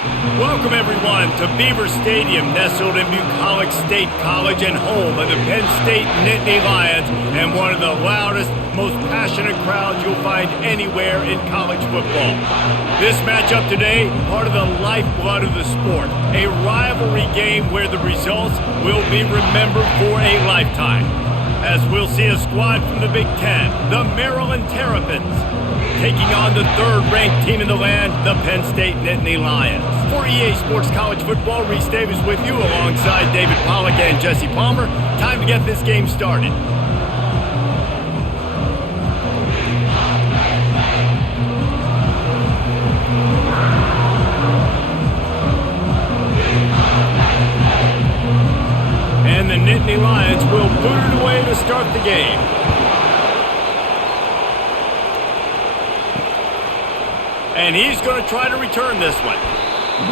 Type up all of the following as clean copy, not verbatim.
Welcome, everyone, to Beaver Stadium, nestled in Bucolic State College and home of the Penn State Nittany Lions and one of the loudest, most passionate crowds you'll find anywhere in college football. This matchup today, part of the lifeblood of the sport, a rivalry game where the results will be remembered for a lifetime. As we'll see a squad from the Big Ten, the Maryland Terrapins, taking on the third-ranked team in the land, the Penn State Nittany Lions. For EA Sports College Football, Reese Davis with you alongside David Pollack and Jesse Palmer. Time to get this game started. And the Nittany Lions will boot it away to start the game. And he's going to try to return this one.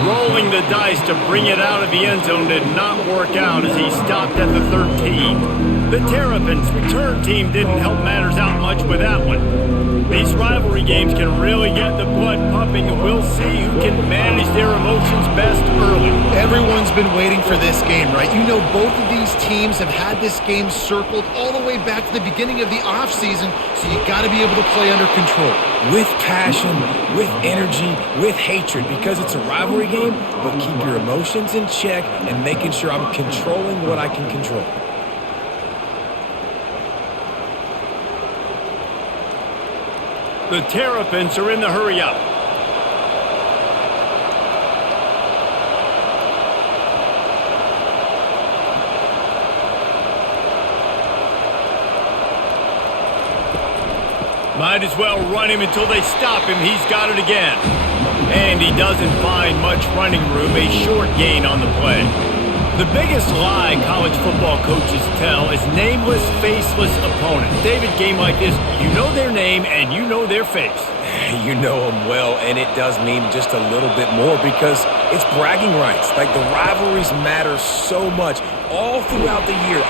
Rolling the dice to bring it out of the end zone did not work out as he stopped at the 13. The Terrapins' return team didn't help matters out much with that one. These rivalry games can really get the blood pumping, and we'll see who can manage their emotions best early. Everyone's been waiting for this game, right? You know, both of these teams have had this game circled all the way back to the beginning of the offseason, so you got to be able to play under control. With passion, with energy, with hatred, because it's a rivalry game, but keep your emotions in check and making sure I'm controlling what I can control. The Terrapins are in the hurry-up. Might as well run him until they stop him. He's got it again. And he doesn't find much running room, a short gain on the play. The biggest lie college football coaches tell is nameless, faceless opponents. David, game like this, you know their name and you know their face. You know them well, and it does mean just a little bit more because it's bragging rights. Like, the rivalries matter so much all throughout the year.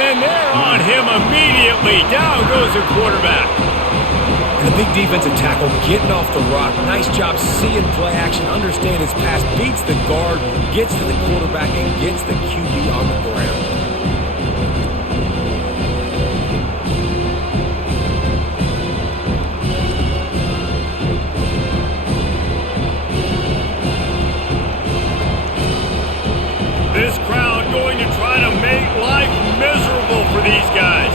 And they're on him immediately. Down goes the quarterback. And a big defensive tackle getting off the rock. Nice job seeing play action, understand his pass, beats the guard, gets to the quarterback, and gets the QB on the ground. This crowd going to try to make life miserable for these guys.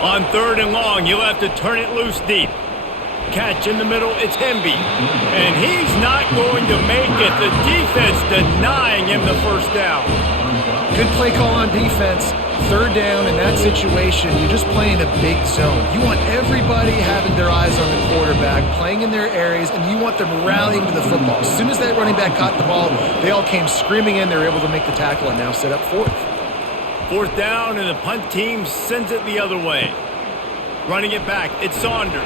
On 3rd and long, you'll have to turn it loose deep. Catch in the middle, it's Hemby. And he's not going to make it. The defense denying him the first down. Good play call on defense. 3rd down in that situation, you're just playing a big zone. You want everybody having their eyes on the quarterback, playing in their areas, and you want them rallying to the football. As soon as that running back caught the ball, they all came screaming in. They were able to make the tackle and now set up 4th. 4th down, and the punt team sends it the other way. Running it back, it's Saunders.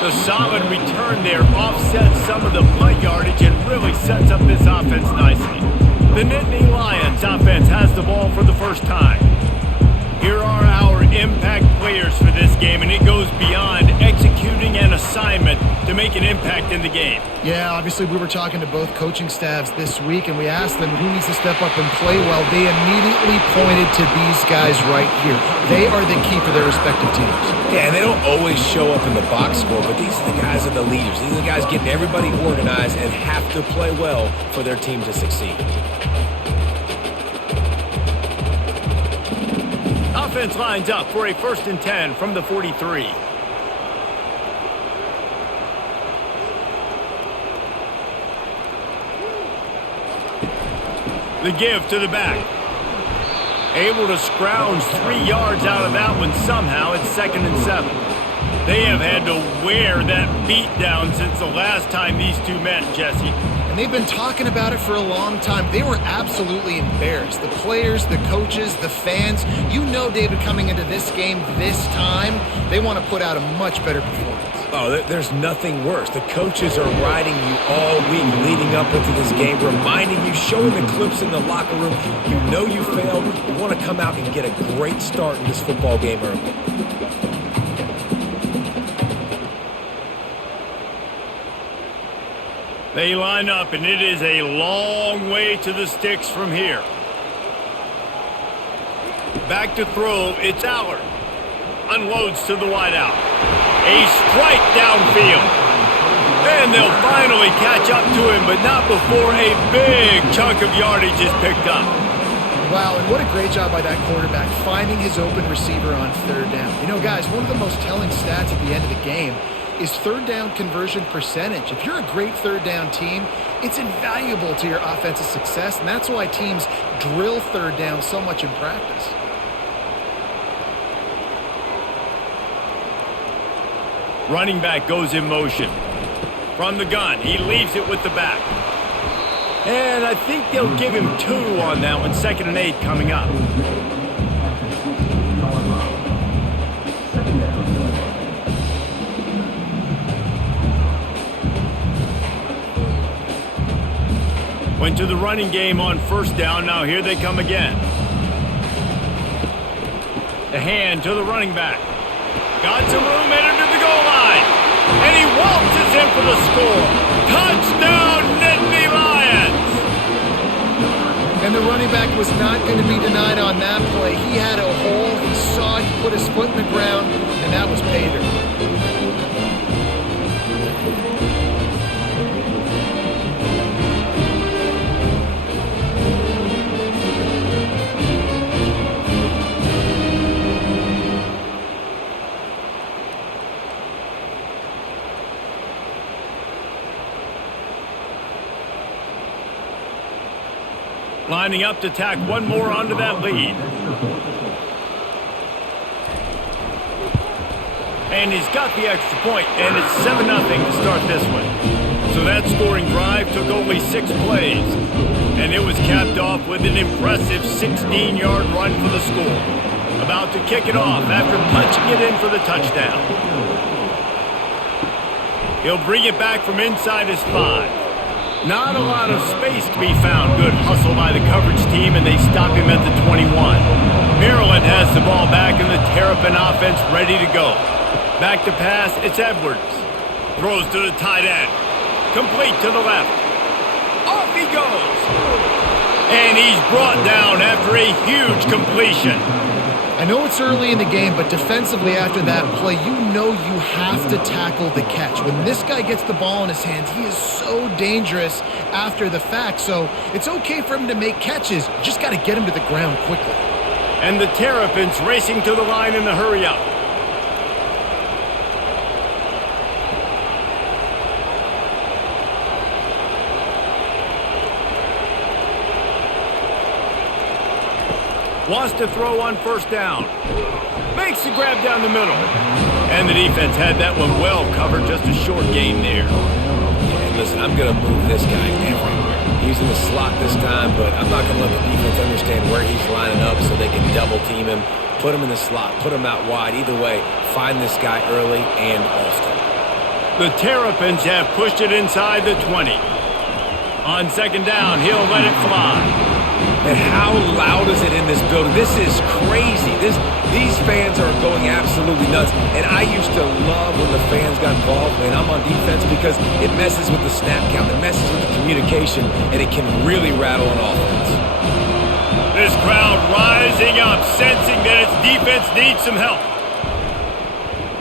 The solid return there offsets some of the punt yardage and really sets up this offense nicely. The Nittany Lions offense has the ball for the first time. Here are our impact players for this game, and it goes beyond executing an assignment to make an impact in the game. Yeah, obviously we were talking to both coaching staffs this week, and we asked them who needs to step up and play well. They immediately pointed to these guys right here. They are the key for their respective teams. Yeah, and they don't always show up in the box score, but these are the guys that are the leaders. These are the guys getting everybody organized and have to play well for their team to succeed. Offense lines up for a 1st and 10 from the 43. The give to the back. Able to scrounge 3 yards out of that one somehow. It's 2nd and 7. They have had to wear that beat down since the last time these two met, Jesse. And they've been talking about it for a long time. They were absolutely embarrassed. The players, the coaches, the fans. You know, David, coming into this game this time, they want to put out a much better performance. Oh, there's nothing worse. The coaches are riding you all week leading up into this game, reminding you, showing the clips in the locker room. You know you failed. You want to come out and get a great start in this football game early. They line up, and it is a long way to the sticks from here. Back to throw, it's Allard. Unloads to the wideout. A strike downfield. And they'll finally catch up to him, but not before a big chunk of yardage is picked up. Wow, and what a great job by that quarterback finding his open receiver on third down. You know, guys, one of the most telling stats at the end of the game is third down conversion percentage. If you're a great third down team, it's invaluable to your offensive success, and that's why teams drill third down so much in practice. Running back goes in motion. From the gun, he leaves it with the back. And I think they'll give him 2 on that one. 2nd and 8 coming up. Went to the running game on 1st down. Now here they come again. The hand to the running back. Got some room, headed to the goal line. And he waltzes in for the score. Touchdown, Nittany Lions! And the running back was not going to be denied on that play. He had a hole, he saw it, he put his foot in the ground, and that was pay dirt. Lining up to tack one more onto that lead. And he's got the extra point, and it's 7-0 to start this one. So that scoring drive took only 6 plays, and it was capped off with an impressive 16-yard run for the score. About to kick it off after punching it in for the touchdown. He'll bring it back from inside his 5. Not a lot of space to be found. Good hustle by the coverage team, and they stop him at the 21. Maryland has the ball back, and the Terrapin offense ready to go. Back to pass, it's Edwards. Throws to the tight end. Complete to the left. Off he goes. And he's brought down after a huge completion. I know it's early in the game, but defensively after that play, you know you have to tackle the catch. When this guy gets the ball in his hands, he is so dangerous after the fact. So it's okay for him to make catches. You just got to get him to the ground quickly. And the Terrapins racing to the line in the hurry-up. Wants to throw on 1st down. Makes the grab down the middle. And the defense had that one well covered, just a short gain there. And listen, I'm going to move this guy everywhere. He's in the slot this time, but I'm not going to let the defense understand where he's lining up so they can double team him, put him in the slot, put him out wide. Either way, find this guy early and often. The Terrapins have pushed it inside the 20. On 2nd down, he'll let it fly. And how loud is it in this building? This is crazy. These fans are going absolutely nuts. And I used to love when the fans got involved when I'm on defense because it messes with the snap count, it messes with the communication, and it can really rattle an offense. This crowd rising up, sensing that its defense needs some help.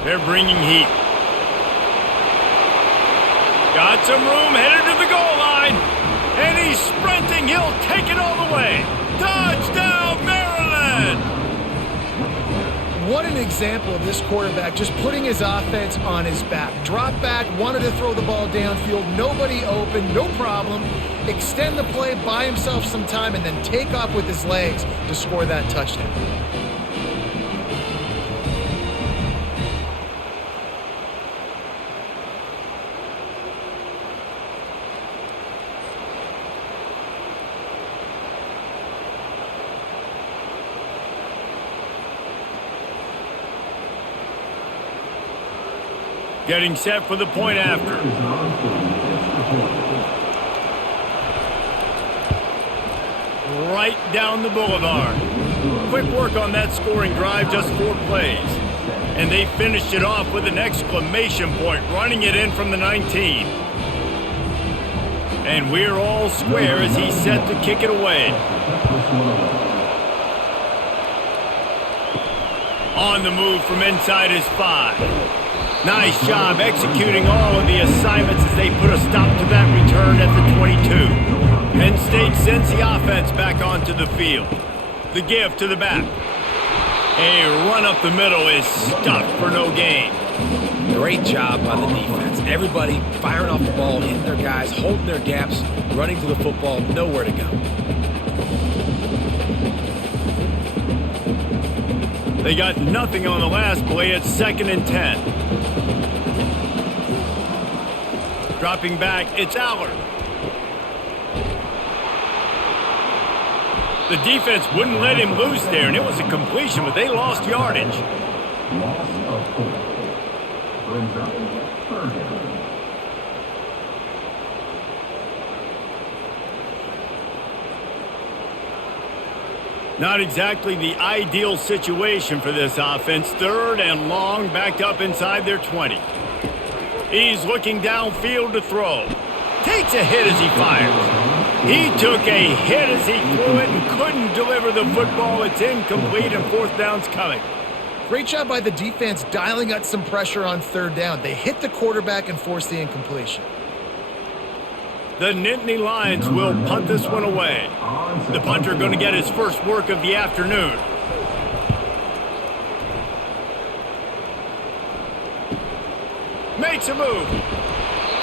They're bringing heat. Got some room, headed to the goal line. And he's sprinting. He'll take it all the way. Touchdown, Maryland! What an example of this quarterback just putting his offense on his back. Drop back, wanted to throw the ball downfield. Nobody open, no problem. Extend the play, buy himself some time, and then take off with his legs to score that touchdown. Getting set for the point after. Right down the boulevard. Quick work on that scoring drive, just 4 plays. And they finished it off with an exclamation point, running it in from the 19. And we're all square as he's set to kick it away. On the move from inside his 5. Nice job executing all of the assignments as they put a stop to that return at the 22. Penn State sends the offense back onto the field. The give to the back. A run up the middle is stuffed for no gain. Great job by the defense. Everybody firing off the ball, hitting their guys, holding their gaps, running to the football, nowhere to go. They got nothing on the last play. It's 2nd and 10. Dropping back, it's Allard. The defense wouldn't let him loose there, and it was a completion, but they lost yardage. Loss of 4. Brings up 3rd down. Not exactly the ideal situation for this offense. 3rd and long, backed up inside their 20. He's looking downfield to throw. Takes a hit as he fires. He took a hit as he threw it and couldn't deliver the football. It's incomplete and 4th down's coming. Great job by the defense dialing up some pressure on 3rd down. They hit the quarterback and forced the incompletion. The Nittany Lions will punt this one away. The punter going to get his first work of the afternoon. Makes a move.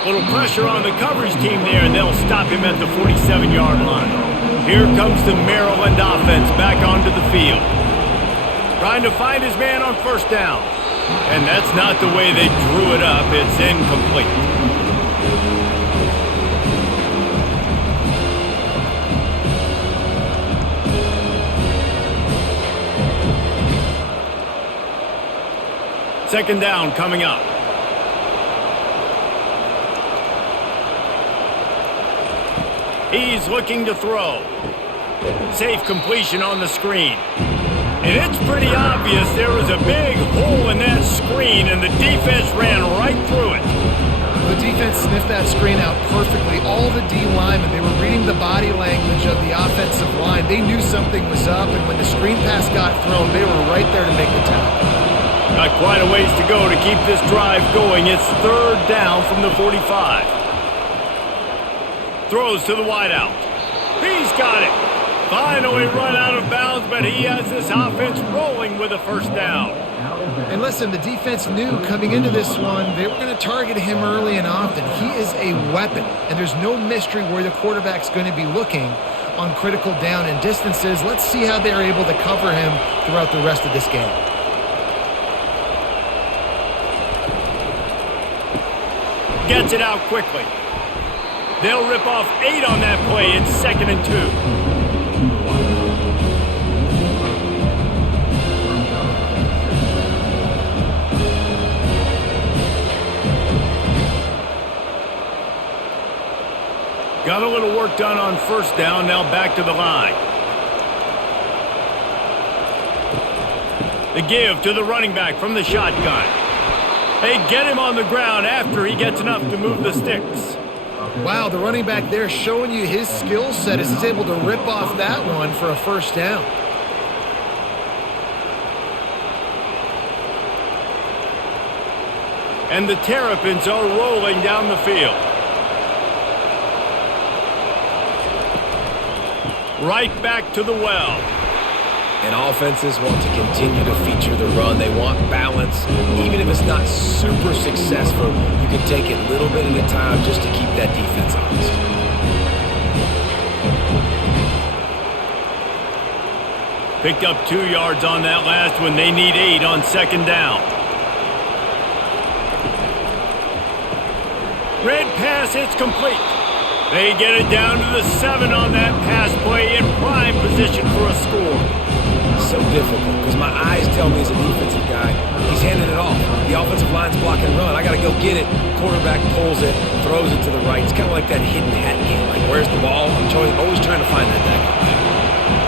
Little pressure on the coverage team there, and they'll stop him at the 47-yard line. Here comes the Maryland offense back onto the field. Trying to find his man on 1st down. And that's not the way they drew it up. It's incomplete. Second down coming up. He's looking to throw. Safe completion on the screen. And it's pretty obvious there was a big hole in that screen, and the defense ran right through it. The defense sniffed that screen out perfectly. All the D linemen, they were reading the body language of the offensive line. They knew something was up, and when the screen pass got thrown, they were right there to make the tackle. Got quite a ways to go to keep this drive going. It's 3rd down from the 45. Throws to the wideout. He's got it. Finally run out of bounds, but he has this offense rolling with a 1st down. And listen, the defense knew coming into this one, they were going to target him early and often. He is a weapon, and there's no mystery where the quarterback's going to be looking on critical down and distances. Let's see how they're able to cover him throughout the rest of this game. Gets it out quickly. They'll rip off 8 on that play. It's 2nd and 2. Got a little work done on 1st down. Now back to the line. The give to the running back from the shotgun. They get him on the ground after he gets enough to move the sticks. Wow, the running back there showing you his skill set as he's able to rip off that one for a 1st down. And the Terrapins are rolling down the field. Right back to the well. And offenses want to continue to feature the run. They want balance. Even if it's not super successful, you can take it a little bit at a time just to keep that defense honest. Picked up 2 yards on that last one. They need 8 on 2nd down. Red pass, it's complete. They get it down to the 7 on that pass play in prime position for a score. So difficult because my eyes tell me as a defensive guy, he's handing it off. The offensive line's block and run. I got to go get it. Quarterback pulls it, throws it to the right. It's kind of like that hidden hat game. Like, where's the ball? I'm always trying to find that guy.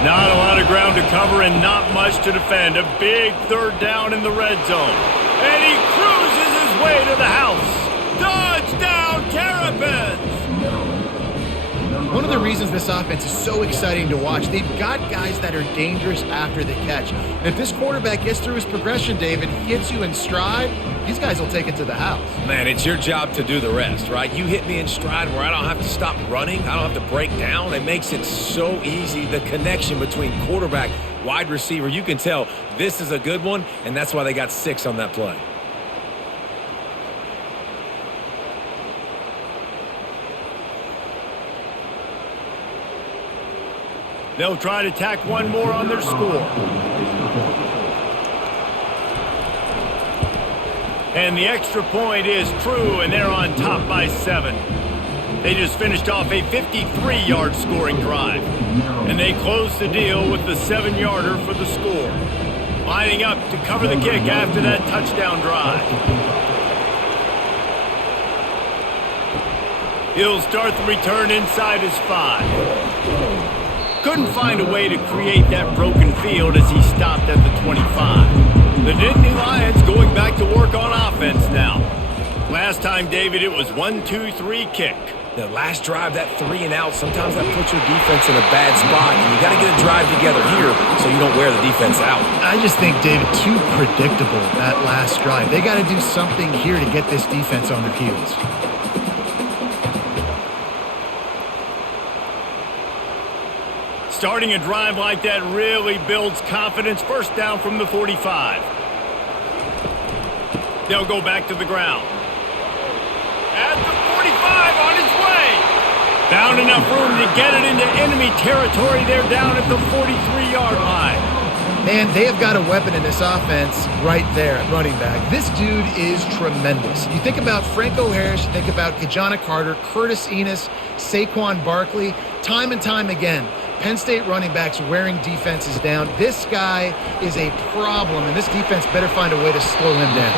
Not a lot of ground to cover and not much to defend. A big 3rd down in the red zone. And he cruises his way to the house. Touchdown, Terrapins! One of the reasons this offense is so exciting to watch, they've got guys that are dangerous after the catch. And if this quarterback gets through his progression, David, hits you in stride, these guys will take it to the house. Man, it's your job to do the rest, right? You hit me in stride where I don't have to stop running. I don't have to break down. It makes it so easy. The connection between quarterback, wide receiver, you can tell this is a good one, and that's why they got 6 on that play. They'll try to tack one more on their score. And the extra point is true, and they're on top by 7. They just finished off a 53-yard scoring drive. And they close the deal with the 7-yarder for the score. Lining up to cover the kick after that touchdown drive. He'll start the return inside his 5. Couldn't find a way to create that broken field as he stopped at the 25. The Nittany Lions going back to work on offense now. Last time, David, it was 1-2-3 kick. The last drive, that 3 and out, sometimes that puts your defense in a bad spot, and you got to get a drive together here so you don't wear the defense out. I just think, David, too predictable, that last drive. They got to do something here to get this defense on their heels. Starting a drive like that really builds confidence. First down from the 45. They'll go back to the ground. At the 45 on his way. Found enough room to get it into enemy territory. They're down at the 43-yard line. Man, they have got a weapon in this offense right there at running back. This dude is tremendous. You think about Franco Harris, you think about Kajana Carter, Curtis Enos, Saquon Barkley, time and time again. Penn State running backs wearing defenses down. This guy is a problem, and this defense better find a way to slow him down.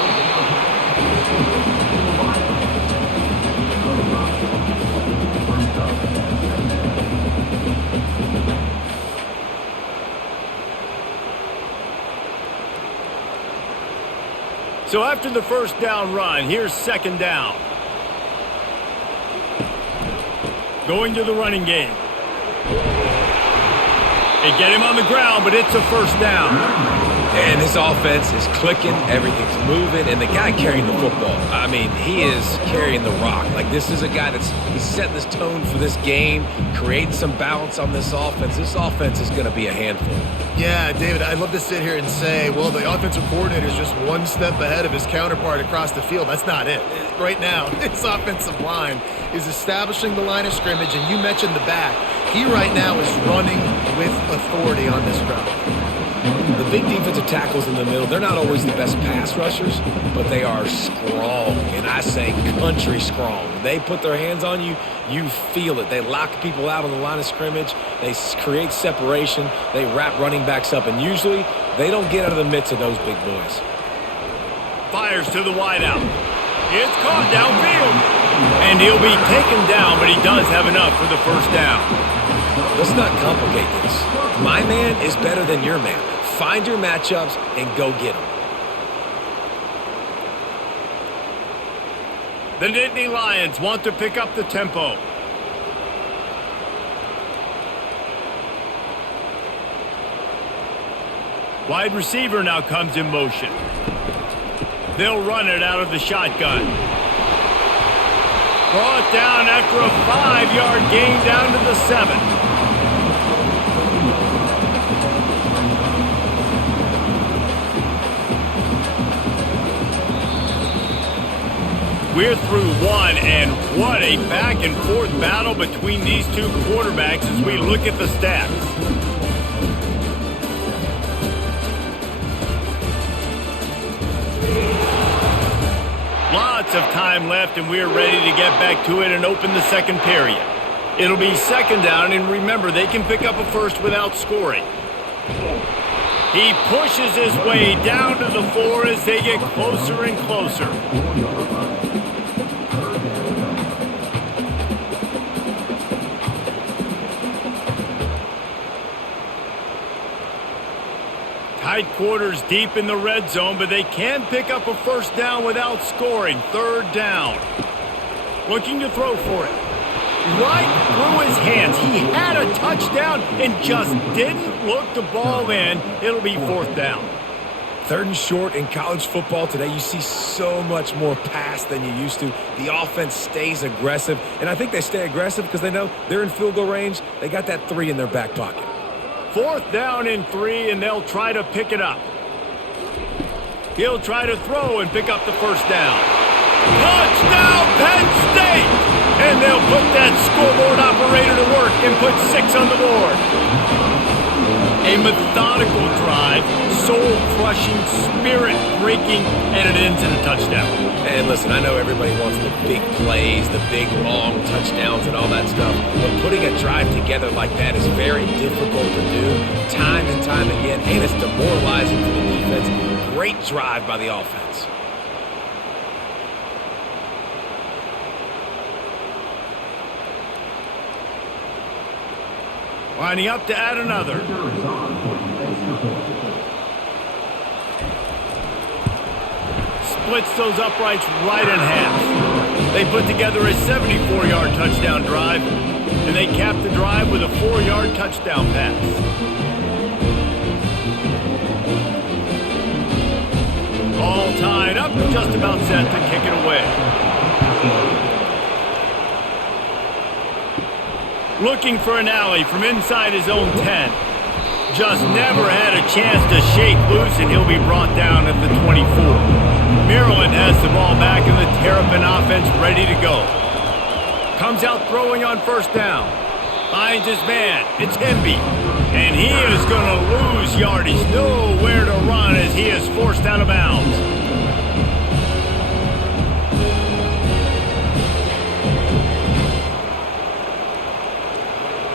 So after the first down run, here's second down. Going to the running game. They get him on the ground, but it's a first down. And this offense is clicking, everything's moving, and the guy carrying the football, I mean, he is carrying the rock. Like, this is a guy he's setting this tone for this game, creating some balance on this offense. This offense is going to be a handful. Yeah, David, I'd love to sit here and say, well, the offensive coordinator is just one step ahead of his counterpart across the field. That's not it. Right now, this offensive line is establishing the line of scrimmage, and you mentioned the back. He right now is running with authority on this drive. The big defensive tackles in the middle, they're not always the best pass rushers, but they are strong, and I say country strong. When they put their hands on you, you feel it. They lock people out on the line of scrimmage. They create separation. They wrap running backs up, and usually they don't get out of the midst of those big boys. Fires to the wideout. It's caught downfield. And he'll be taken down, but he does have enough for the first down. Let's not complicate this. My man is better than your man. Find your matchups and go get them. The Nittany Lions want to pick up the tempo. Wide receiver now comes in motion. They'll run it out of the shotgun. Brought down after a 5-yard gain down to the 7. We're through one, and what a back-and-forth battle between these two quarterbacks as we look at the stats. Lots of time left, and we're ready to get back to it and open the second period. It'll be second down, and remember, they can pick up a first without scoring. He pushes his way down to the 4 as they get closer and closer. Tight quarters deep in the red zone, but they can pick up a first down without scoring. Third down. Looking to throw for it. right through his hands. He had a touchdown and just didn't look the ball in. It'll be 4th down. 3rd and short in college football today. You see so much more pass than you used to. The offense stays aggressive, and I think they stay aggressive because they know they're in field goal range. They got that 3 in their back pocket. 4th down and 3, and they'll try to pick it up. He'll try to throw and pick up the 1st down. Touchdown, Penn State! And they'll put that scoreboard operator to work and put 6 on the board. A methodical drive, soul-crushing, spirit-breaking, and it ends in a touchdown. And listen, I know everybody wants the big plays, the big, long touchdowns and all that stuff, but putting a drive together like that is very difficult to do time and time again, and it's demoralizing for the defense. Great drive by the offense. Lining up to add another. Splits those uprights right in half. They put together a 74-yard touchdown drive, and they cap the drive with a 4-yard touchdown pass. All tied up, just about set to kick it away. Looking for an alley from inside his own 10. Just never had a chance to shake loose, and he'll be brought down at the 24. Maryland has the ball back, and the Terrapin offense ready to go. Comes out throwing on 1st down. Finds his man. It's Hemby. And he is going to lose yardage. Nowhere to run as he is forced out of bounds.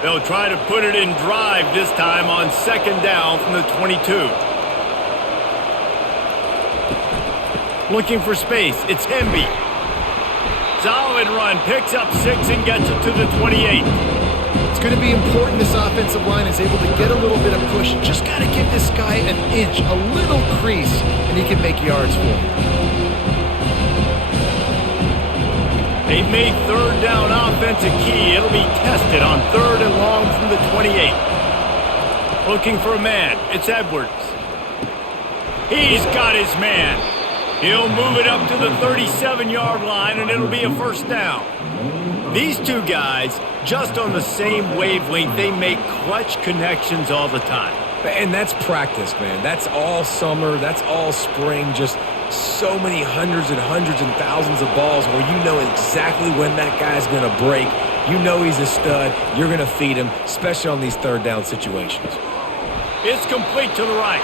They'll try to put it in drive this time on 2nd down from the 22. Looking for space. It's Hemby. Solid run. Picks up 6 and gets it to the 28. It's going to be important this offensive line is able to get a little bit of push. Just got to give this guy an inch, a little crease, and he can make yards for you. They've made 3rd down offense a key. It'll be tested on 3rd and long from the 28. Looking for a man. It's Edwards. He's got his man. He'll move it up to the 37-yard line, and it'll be a 1st down. These two guys, just on the same wavelength, they make clutch connections all the time. And that's practice, man. That's all summer. That's all spring. Just so many hundreds and thousands of balls where you know exactly when that guy's going to break. You know he's a stud. You're going to feed him, especially on these 3rd down situations. It's complete to the right.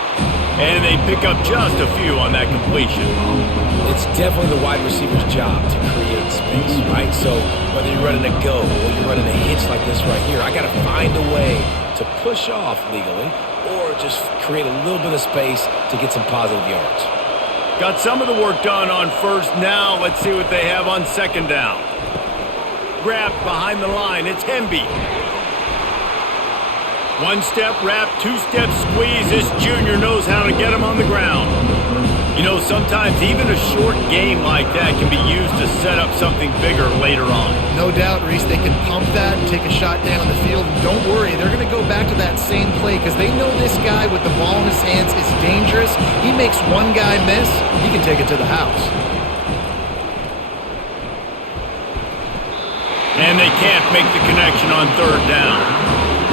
And they pick up just a few on that completion. It's definitely the wide receiver's job to create space, right? So whether you're running a go or you're running a hitch like this right here, I got to find a way to push off legally or just create a little bit of space to get some positive yards. Got some of the work done on 1st. Now let's see what they have on 2nd down. Grabbed behind the line. It's Hemby. 1-step wrap, 2-step squeeze. This junior knows how to get him on the ground. You know, sometimes even a short game like that can be used to set up something bigger later on. No doubt, Reese, they can pump that and take a shot down the field. And don't worry, they're going to go back to that same play because they know this guy with the ball in his hands is dangerous. He makes one guy miss, he can take it to the house. And they can't make the connection on 3rd down.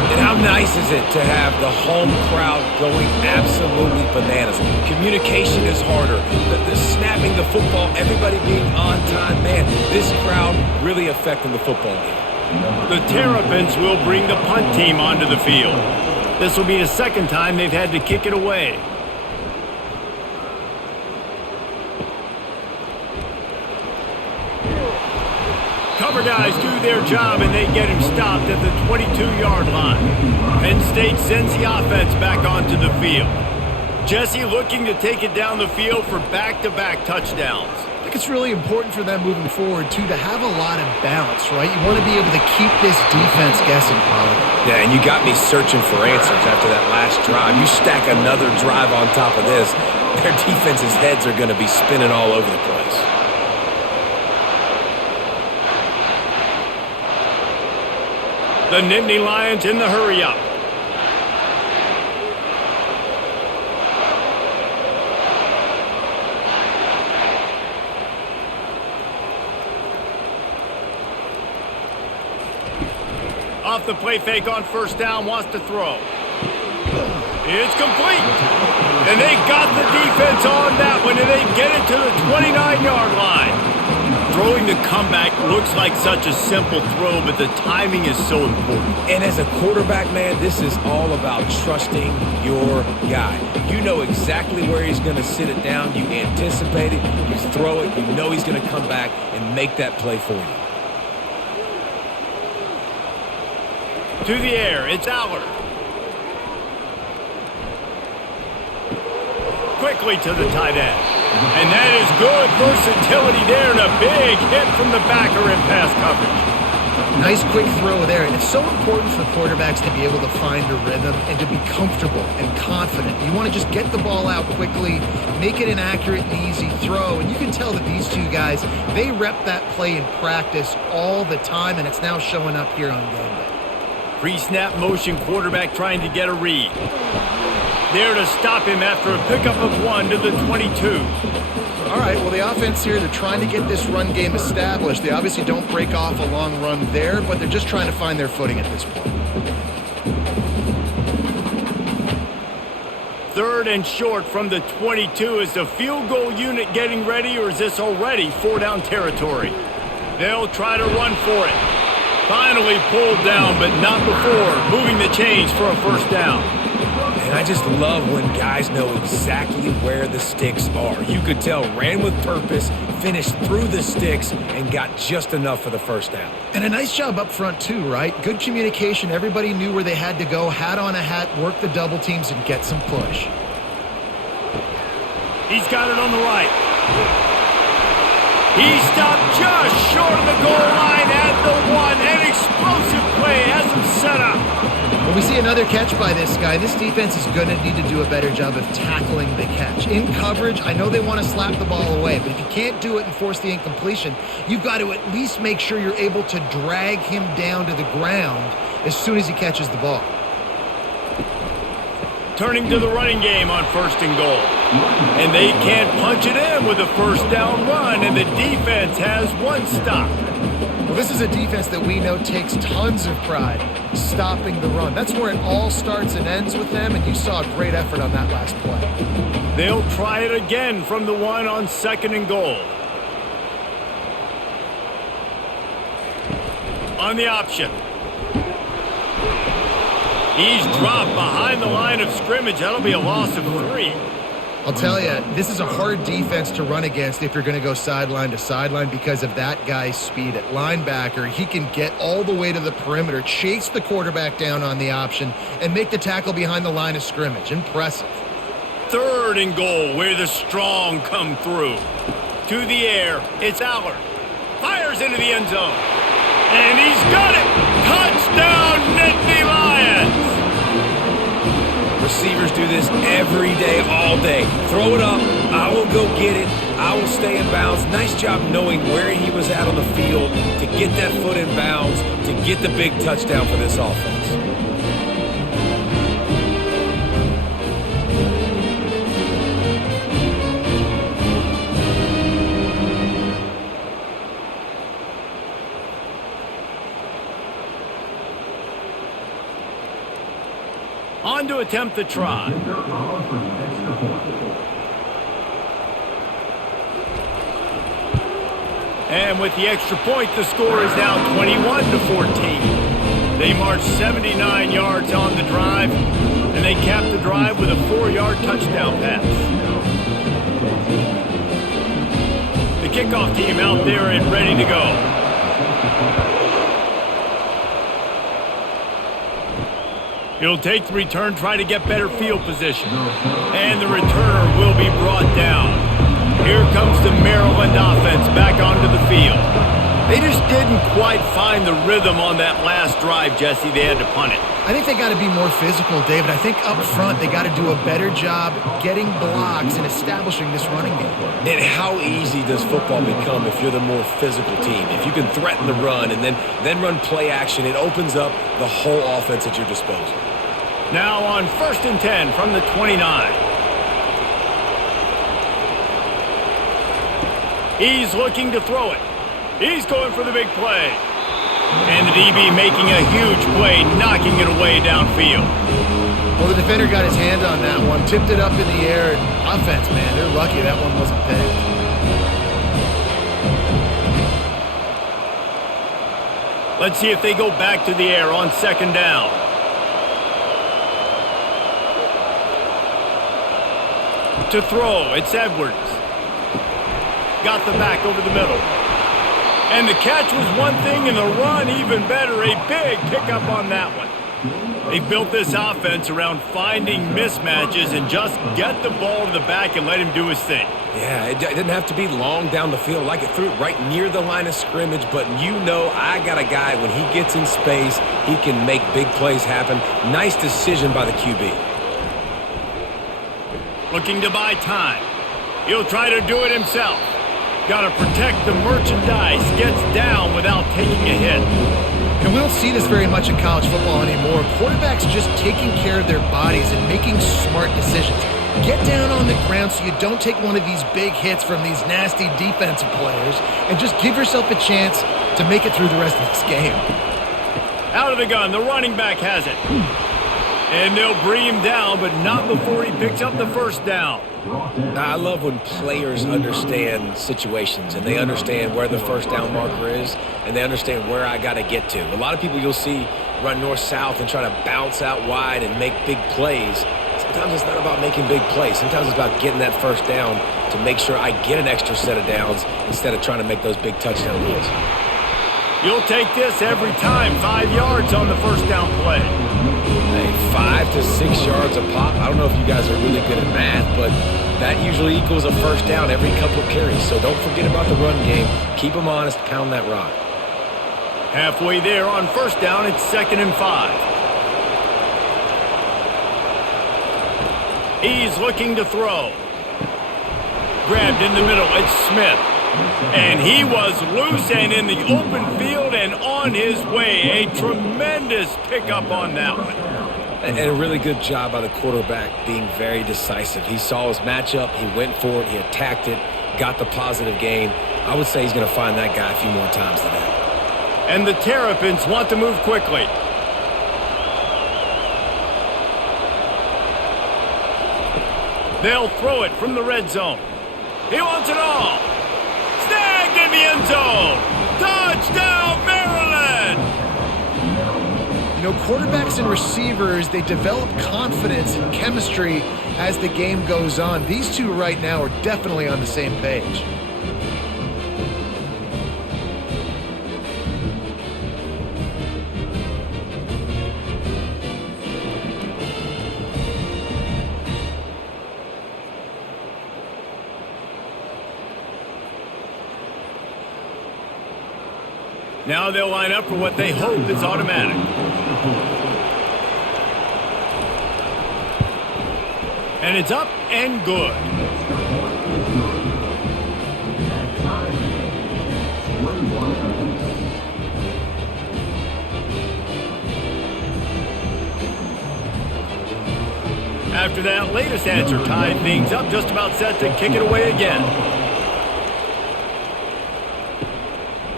And how nice is it to have the home crowd going absolutely bananas? Communication is harder. The snapping the football, everybody being on time. Man, this crowd really affecting the football game. The Terrapins will bring the punt team onto the field. This will be the 2nd time they've had to kick it away. Cover guys do their job, and they get him stopped at the 22-yard line. Penn State sends the offense back onto the field. Jesse looking to take it down the field for back-to-back touchdowns. I think it's really important for them moving forward, too, to have a lot of balance, right? You want to be able to keep this defense guessing, Pollock. Yeah, and you got me searching for answers after that last drive. You stack another drive on top of this, their defense's heads are going to be spinning all over the place. The Nittany Lions in the hurry-up. Off the play fake on first down, wants to throw. It's complete. And they got the defense on that one, and they get it to the 29-yard line. Throwing the comeback looks like such a simple throw, but the timing is so important. And as a quarterback, man, this is all about trusting your guy. You know exactly where he's going to sit it down. You anticipate it. You throw it. You know he's going to come back and make that play for you. To the air, it's Allard. Quickly to the tight end. And that is good versatility there, and a big hit from the backer in pass coverage. Nice quick throw there, and it's so important for quarterbacks to be able to find a rhythm and to be comfortable and confident. You want to just get the ball out quickly, make it an accurate and easy throw, and you can tell that these two guys, they rep that play in practice all the time, and it's now showing up here on game day. Pre-snap motion, quarterback trying to get a read. There to stop him after a pickup of 1 to the 22. All right, well, the offense here, they're trying to get this run game established. They obviously don't break off a long run there, but they're just trying to find their footing at this point. 3rd and short from the 22. Is the field goal unit getting ready, or is this already 4-down territory? They'll try to run for it. Finally pulled down, but not before moving the chains for a first down. And I just love when guys know exactly where the sticks are. You could tell ran with purpose, finished through the sticks, and got just enough for the first down. And a nice job up front too, right? Good communication. Everybody knew where they had to go, hat on a hat, work the double teams, and get some push. He's got it on the right. He stopped just short of the goal line at the 1. An explosive play has him set up. When we see another catch by this guy, this defense is going to need to do a better job of tackling the catch. In coverage, I know they want to slap the ball away, but if you can't do it and force the incompletion, you've got to at least make sure you're able to drag him down to the ground as soon as he catches the ball. Turning to the running game on 1st and goal. And they can't punch it in with a first down run, and the defense has 1 stop. Well, this is a defense that we know takes tons of pride stopping the run. That's where it all starts and ends with them, and you saw a great effort on that last play. They'll try it again from the 1 on 2nd and goal. On the option. He's dropped behind the line of scrimmage. That'll be a loss of 3. I'll tell you, this is a hard defense to run against if you're going to go sideline to sideline because of that guy's speed at linebacker. He can get all the way to the perimeter, chase the quarterback down on the option, and make the tackle behind the line of scrimmage. Impressive. 3rd and goal, where the strong come through. To the air, it's Allard. Fires into the end zone. And he's got it! Touchdown, Nittany Lions! Receivers do this every day, all day. Throw it up. I will go get it. I will stay in bounds. Nice job knowing where he was at on the field to get that foot in bounds, to get the big touchdown for this offense. On to attempt the try. And with the extra point, the score is now 21-14. They march 79 yards on the drive, and they cap the drive with a 4-yard touchdown pass. The kickoff team out there and ready to go. He'll take the return, try to get better field position. And the returner will be brought down. Here comes the Maryland offense back onto the field. They just didn't quite find the rhythm on that last drive, Jesse. They had to punt it. I think they got to be more physical, David. I think up front they got to do a better job getting blocks and establishing this running game. And how easy does football become if you're the more physical team? If you can threaten the run and then run play action, it opens up the whole offense at your disposal. Now on 1st and 10 from the 29. He's looking to throw it. He's going for the big play. And the DB making a huge play, knocking it away downfield. Well, the defender got his hand on that one, tipped it up in the air, and offense, man, they're lucky that one wasn't picked. Let's see if they go back to the air on 2nd down. To throw, it's Edwards. Got the back over the middle. And the catch was one thing, and the run even better. A big pickup on that one. They built this offense around finding mismatches and just get the ball to the back and let him do his thing. Yeah, it didn't have to be long down the field. Like it threw it right near the line of scrimmage, but you know I got a guy, when he gets in space, he can make big plays happen. Nice decision by the QB. Looking to buy time. He'll try to do it himself. Got to protect the merchandise. Gets down without taking a hit. And we don't see this very much in college football anymore. Quarterbacks just taking care of their bodies and making smart decisions. Get down on the ground so you don't take one of these big hits from these nasty defensive players and just give yourself a chance to make it through the rest of this game. Out of the gun, the running back has it. And they'll bring him down, but not before he picks up the 1st down. I love when players understand situations and they understand where the 1st down marker is and they understand where I got to get to. A lot of people you'll see run north-south and try to bounce out wide and make big plays. Sometimes it's not about making big plays. Sometimes it's about getting that 1st down to make sure I get an extra set of downs instead of trying to make those big touchdown runs. You'll take this every time. 5 yards on the 1st down play. Hey, 5 to 6 yards a pop. I don't know if you guys are really good at math, but that usually equals a 1st down every couple of carries. So don't forget about the run game. Keep them honest. Pound that rock. Halfway there on 1st down, it's 2nd and 5. He's looking to throw. Grabbed in the middle, it's Smith. And he was loose and in the open field and on his way. A tremendous pickup on that one. And a really good job by the quarterback being very decisive. He saw his matchup, he went for it, he attacked it, got the positive gain. I would say he's going to find that guy a few more times today. And the Terrapins want to move quickly. They'll throw it from the red zone. He wants it all. Snagged in the end zone. Touchdown, Maryland! You know, quarterbacks and receivers, they develop confidence and chemistry as the game goes on. These two right now are definitely on the same page. Now they'll line up for what they hope is automatic. And it's up and good. After that latest answer tied things up, just about set to kick it away again.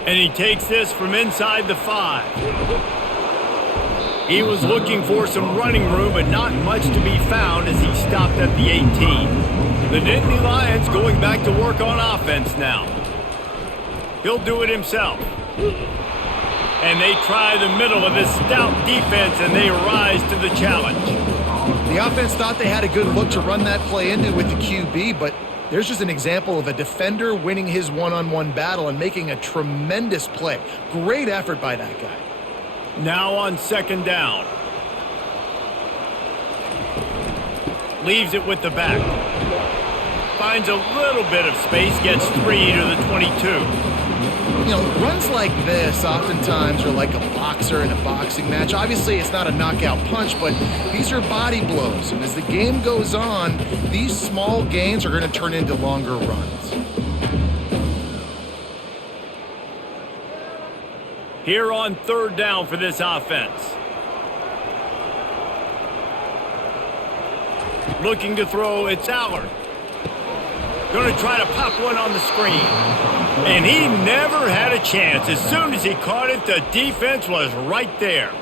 And he takes this from inside the 5. He was looking for some running room, but not much to be found as he stopped at the 18. The Nittany Lions going back to work on offense now. He'll do it himself. And they try the middle of this stout defense, and they rise to the challenge. The offense thought they had a good look to run that play into with the QB, but there's just an example of a defender winning his one-on-one battle and making a tremendous play. Great effort by that guy. Now on 2nd down. Leaves it with the back. Finds a little bit of space, gets 3 to the 22. You know, runs like this oftentimes are like a boxer in a boxing match. Obviously, it's not a knockout punch, but these are body blows. And as the game goes on, these small gains are going to turn into longer runs. Here on third down for this offense. Looking to throw, it's Allard. Going to try to pop one on the screen. And he never had a chance. As soon as he caught it, the defense was right there.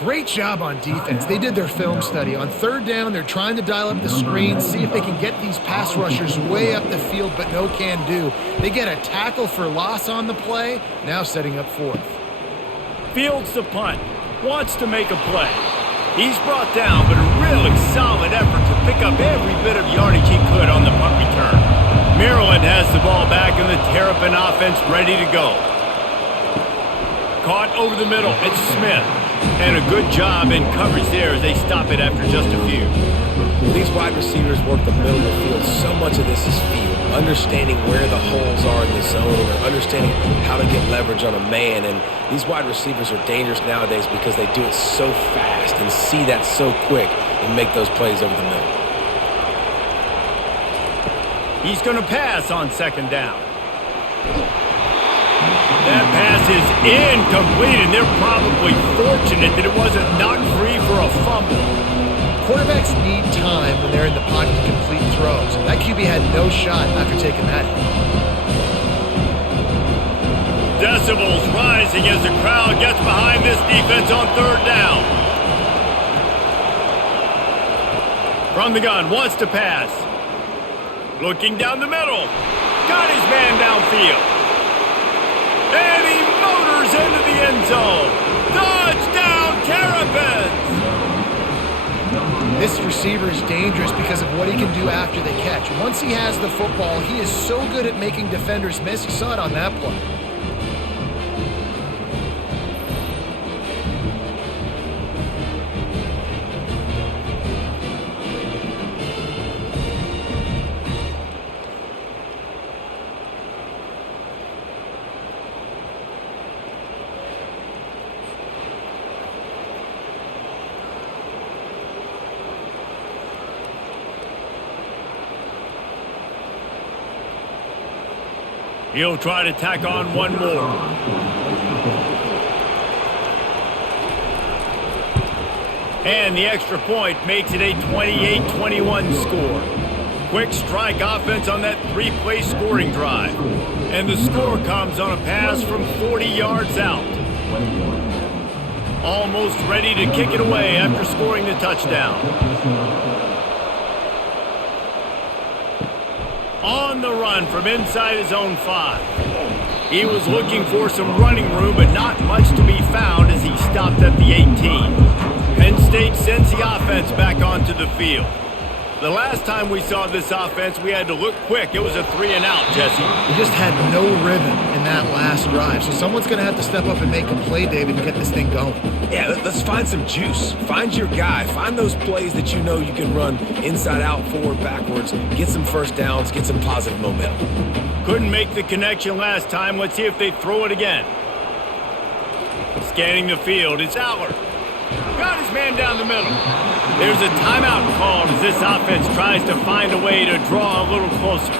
Great job on defense. They did their film study. On third down, they're trying to dial up the screen, see if they can get these pass rushers way up the field, but no can do. They get a tackle for loss on the play, now setting up fourth. Fields the punt, wants to make a play. He's brought down, but a really solid effort to pick up every bit of yardage he could on the punt return. Maryland has the ball back and the Terrapin offense ready to go. Caught over the middle, it's Smith. And a good job in coverage there as they stop it after just a few. These wide receivers work the middle of the field. So much of this is feel, understanding where the holes are in the zone, or understanding how to get leverage on a man. And these wide receivers are dangerous nowadays because they do it so fast and see that so quick and make those plays over the middle. He's going to pass on second down. That pass is incomplete, and they're probably fortunate that it wasn't knocked free for a fumble. Quarterbacks need time when they're in the pocket to complete throws. That QB had no shot after taking that hit. Decibels rising as the crowd gets behind this defense on third down. From the gun, wants to pass. Looking down the middle. Got his man downfield. And he motors into the end zone. Touchdown, Terrapins! This receiver is dangerous because of what he can do after the catch. Once he has the football, he is so good at making defenders miss. You saw it on that play. He'll try to tack on one more. And the extra point makes it a 28-21 score. Quick strike offense on that three-play scoring drive. And the score comes on a pass from 40 yards out. Almost ready to kick it away after scoring the touchdown. On the run from inside his own 5. He was looking for some running room, but not much to be found as he stopped at the 18. Penn State sends the offense back onto the field. The last time we saw this offense, we had to look quick. It was a 3-and-out, Jesse. We just had no rhythm in that last drive, so someone's going to have to step up and make a play, David, and get this thing going. Yeah, let's find some juice. Find your guy. Find those plays that you know you can run inside out, forward, backwards. Get some first downs. Get some positive momentum. Couldn't make the connection last time. Let's see if they throw it again. Scanning the field, it's Allard. Got his man down the middle. There's a timeout called as this offense tries to find a way to draw a little closer.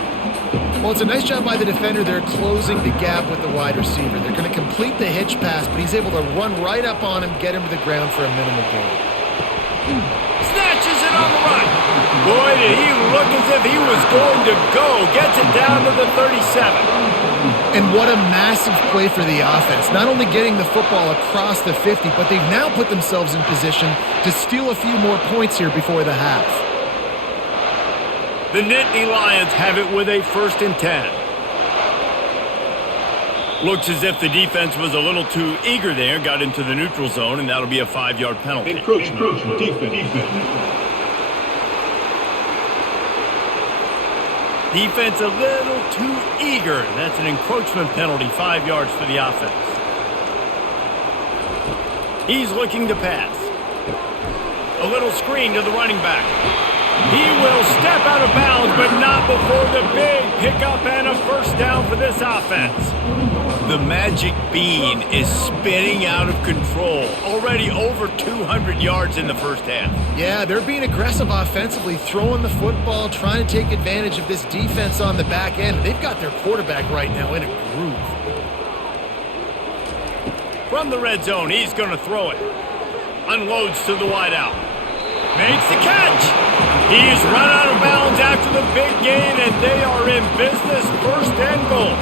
Well, it's a nice job by the defender. They're closing the gap with the wide receiver. They're going to complete the hitch pass, but he's able to run right up on him, get him to the ground for a minimal gain. Snatches it on the run. Boy, did he look as if he was going to go. Gets it down to the 37. And what a massive play for the offense. Not only getting the football across the 50, but they've now put themselves in position to steal a few more points here before the half. The Nittany Lions have it with a 1st and 10. Looks as if the defense was a little too eager there, got into the neutral zone, and that'll be a 5-yard penalty. Encroachment. Defense. Defense a little too eager. That's an encroachment penalty, 5 yards for the offense. He's looking to pass. A little screen to the running back. He will step out of bounds, but not before the big pickup and a first down for this offense. The magic bean is spinning out of control. Already over 200 yards in the first half. Yeah, they're being aggressive offensively, throwing the football, trying to take advantage of this defense on the back end. They've got their quarterback right now in a groove. From the red zone, he's going to throw it. Unloads to the wideout. Makes the catch. He's run out of bounds after the big gain, and they are in business. First and goal.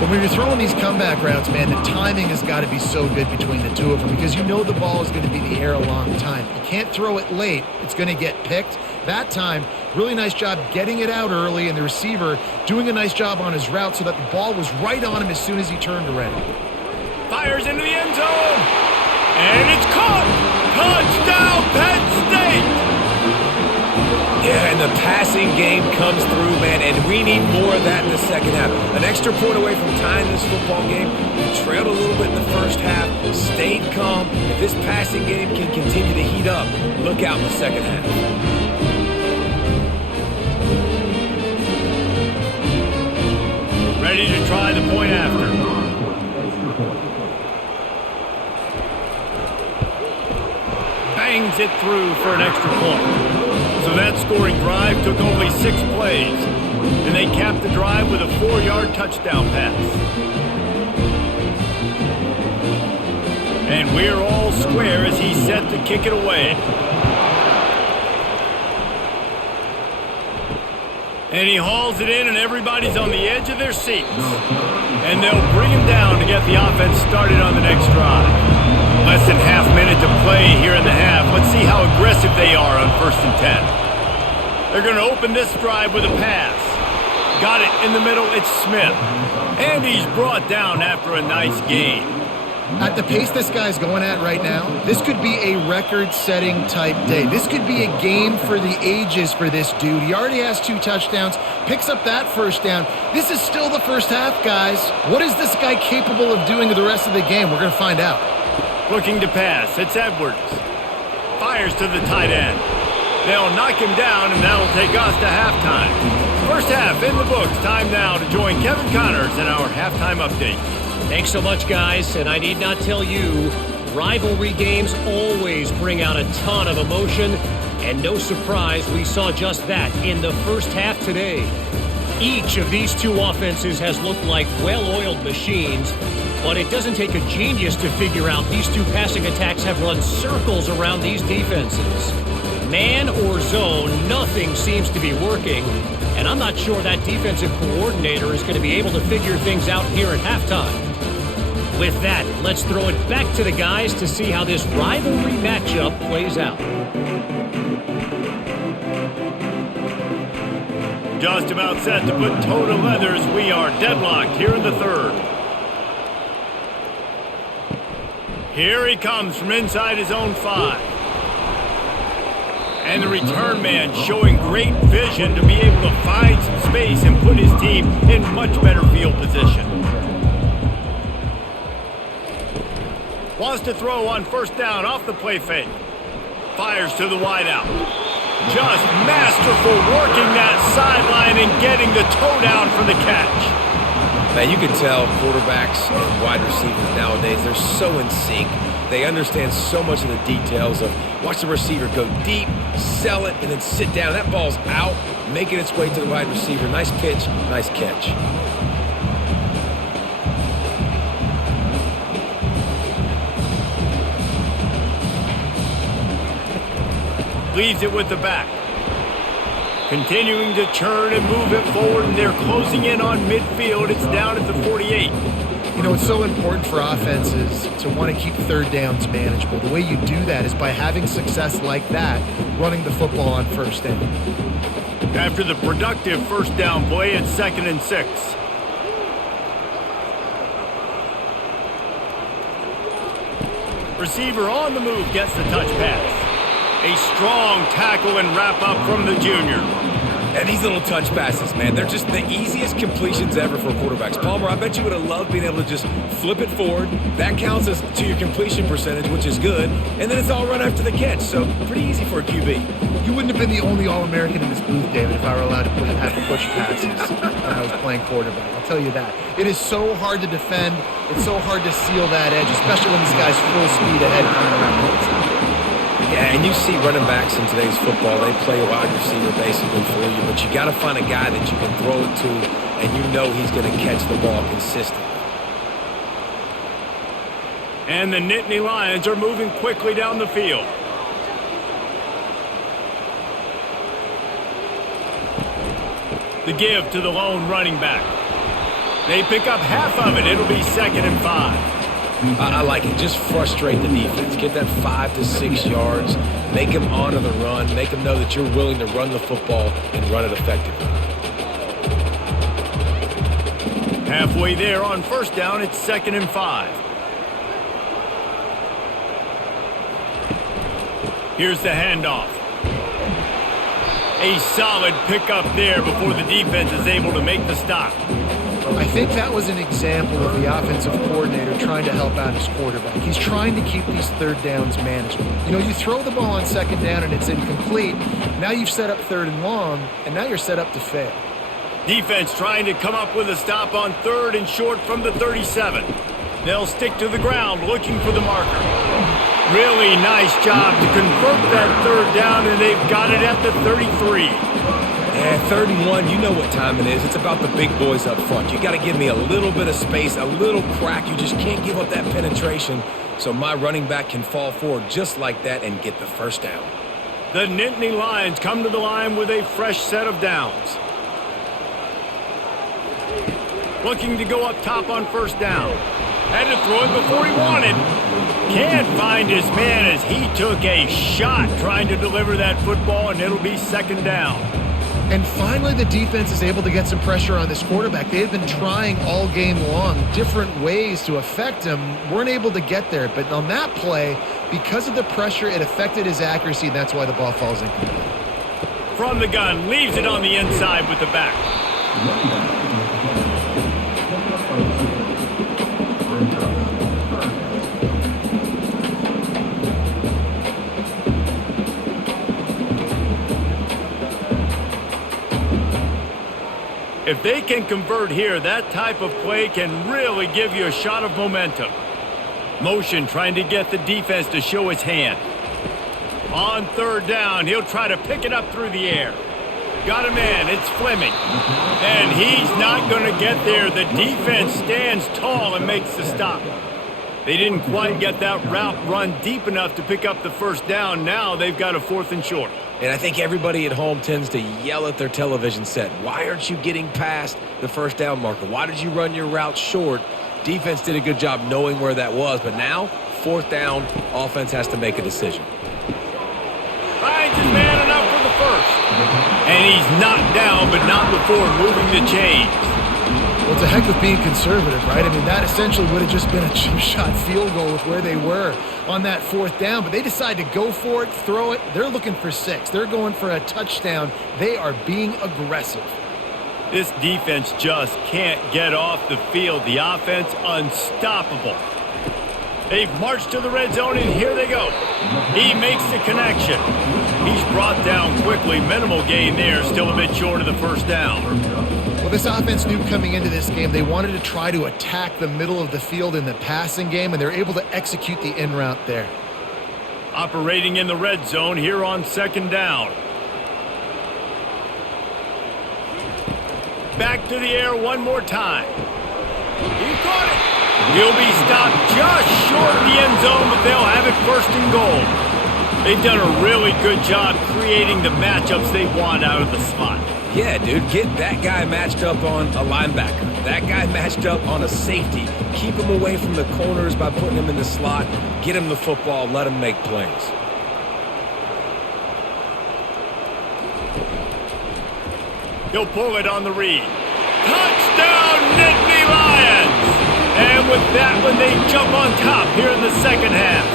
But when you're throwing these comeback routes, man, the timing has got to be so good between the two of them because you know the ball is going to be in the air a long time. You can't throw it late. It's going to get picked. That time, really nice job getting it out early, and the receiver doing a nice job on his route so that the ball was right on him as soon as he turned around. Fires into the end zone. And it's caught. Touchdown, Penn State. Yeah, and the passing game comes through, man, and we need more of that in the second half. An extra point away from tying this football game. We trailed a little bit in the first half, stayed calm. If this passing game can continue to heat up, look out in the second half. Ready to try the point after. Bangs it through for an extra point. So that scoring drive took only 6 plays, and they capped the drive with a 4-yard touchdown pass. And we're all square as he's set to kick it away. And he hauls it in, and everybody's on the edge of their seats. And they'll bring him down to get the offense started on the next drive. Less than half minute to play here in the half. Let's see how aggressive they are on 1st and 10. They're going to open this drive with a pass. Got it in the middle. It's Smith. And he's brought down after a nice gain. At the pace this guy's going at right now, this could be a record-setting type day. This could be a game for the ages for this dude. He already has 2 touchdowns, picks up that first down. This is still the first half, guys. What is this guy capable of doing the rest of the game? We're going to find out. Looking to pass. It's Edwards. Fires to the tight end. They'll knock him down, and that'll take us to halftime. First half in the books. Time now to join Kevin Connors in our halftime update. Thanks so much, guys, and I need not tell you, rivalry games always bring out a ton of emotion, and no surprise, we saw just that in the first half today. Each of these 2 offenses has looked like well-oiled machines, but it doesn't take a genius to figure out these 2 passing attacks have run circles around these defenses. Man or zone, nothing seems to be working, and I'm not sure that defensive coordinator is going to be able to figure things out here at halftime. With that, let's throw it back to the guys to see how this rivalry matchup plays out. Just about set to put toe to leather as we are deadlocked here in the 3rd. Here he comes from inside his own 5. And the return man showing great vision to be able to find some space and put his team in much better field position. Wants to throw on 1st down off the play fake. Fires to the wideout. Just masterful working that sideline and getting the toe down for the catch. Man, you can tell quarterbacks and wide receivers nowadays, they're so in sync. They understand so much of the details of watch the receiver go deep, sell it, and then sit down. That ball's out, making its way to the wide receiver. Nice pitch, nice catch. Leaves it with the back. Continuing to churn and move it forward, and they're closing in on midfield. It's down at the 48. You know, it's so important for offenses to want to keep 3rd downs manageable. The way you do that is by having success like that, running the football on 1st down. After the productive 1st down play, it's 2nd and 6. Receiver on the move gets the touch pass. A strong tackle and wrap up from the junior. And these little touch passes, man, they're just the easiest completions ever for quarterbacks. Palmer, I bet you would have loved being able to just flip it forward. That counts as to your completion percentage, which is good. And then it's all run after the catch, so pretty easy for a QB. You wouldn't have been the only All-American in this booth, David, if I were allowed to have push passes when I was playing quarterback. I'll tell you that. It is so hard to defend. It's so hard to seal that edge, especially when this guy's full speed ahead coming around the outside. Yeah, and you see running backs in today's football, they play a wide receiver basically for you, but you got to find a guy that you can throw it to, and you know he's going to catch the ball consistently. And the Nittany Lions are moving quickly down the field. The give to the lone running back. They pick up half of it. It'll be 2nd and 5. I like it. Just frustrate the defense. Get that 5 to 6 yards. Make them honor the run. Make them know that you're willing to run the football and run it effectively. Halfway there on 1st down, it's 2nd and 5. Here's the handoff. A solid pickup there before the defense is able to make the stop. I think that was an example of the offensive coordinator trying to help out his quarterback. He's trying to keep these 3rd downs manageable. You know, you throw the ball on 2nd down and it's incomplete. Now you've set up 3rd and long, and now you're set up to fail. Defense trying to come up with a stop on 3rd and short from the 37. They'll stick to the ground looking for the marker. Really nice job to convert that 3rd down, and they've got it at the 33. Yeah, 3rd and 1, you know what time it is. It's about the big boys up front. You got to give me a little bit of space, a little crack. You just can't give up that penetration so my running back can fall forward just like that and get the 1st down. The Nittany Lions come to the line with a fresh set of downs. Looking to go up top on 1st down. Had to throw it before he wanted. Can't find his man as he took a shot trying to deliver that football, and it'll be 2nd down. And finally, the defense is able to get some pressure on this quarterback. They had been trying all game long different ways to affect him. Weren't able to get there. But on that play, because of the pressure, it affected his accuracy, and that's why the ball falls incomplete. From the gun, leaves it on the inside with the back. If they can convert here, that type of play can really give you a shot of momentum. Motion trying to get the defense to show its hand. On 3rd down, he'll try to pick it up through the air. Got him in. It's Fleming. And he's not going to get there. The defense stands tall and makes the stop. They didn't quite get that route run deep enough to pick up the 1st down. Now they've got a 4th and short. And I think everybody at home tends to yell at their television set. Why aren't you getting past the 1st down marker? Why did you run your route short? Defense did a good job knowing where that was. But now, 4th down, offense has to make a decision. Finds his man enough for the 1st. And he's knocked down, but not before moving the chains. Well, it's a heck of being conservative, right? I mean, that essentially would have just been a chip-shot field goal with where they were on that 4th down. But they decide to go for it, throw it. They're looking for 6. They're going for a touchdown. They are being aggressive. This defense just can't get off the field. The offense unstoppable. They've marched to the red zone, and here they go. He makes the connection. He's brought down quickly. Minimal gain there, still a bit short of the 1st down. Well, this offense knew coming into this game they wanted to try to attack the middle of the field in the passing game, and they're able to execute the in route there. Operating in the red zone here on 2nd down. Back to the air one more time. He caught it. He'll be stopped just short of the end zone, but they'll have it 1st and goal. They've done a really good job creating the matchups they want out of the slot. Yeah, dude, get that guy matched up on a linebacker. That guy matched up on a safety. Keep him away from the corners by putting him in the slot. Get him the football. Let him make plays. He'll pull it on the read. Touchdown, Nittany Lions! And with that one, they jump on top here in the 2nd half.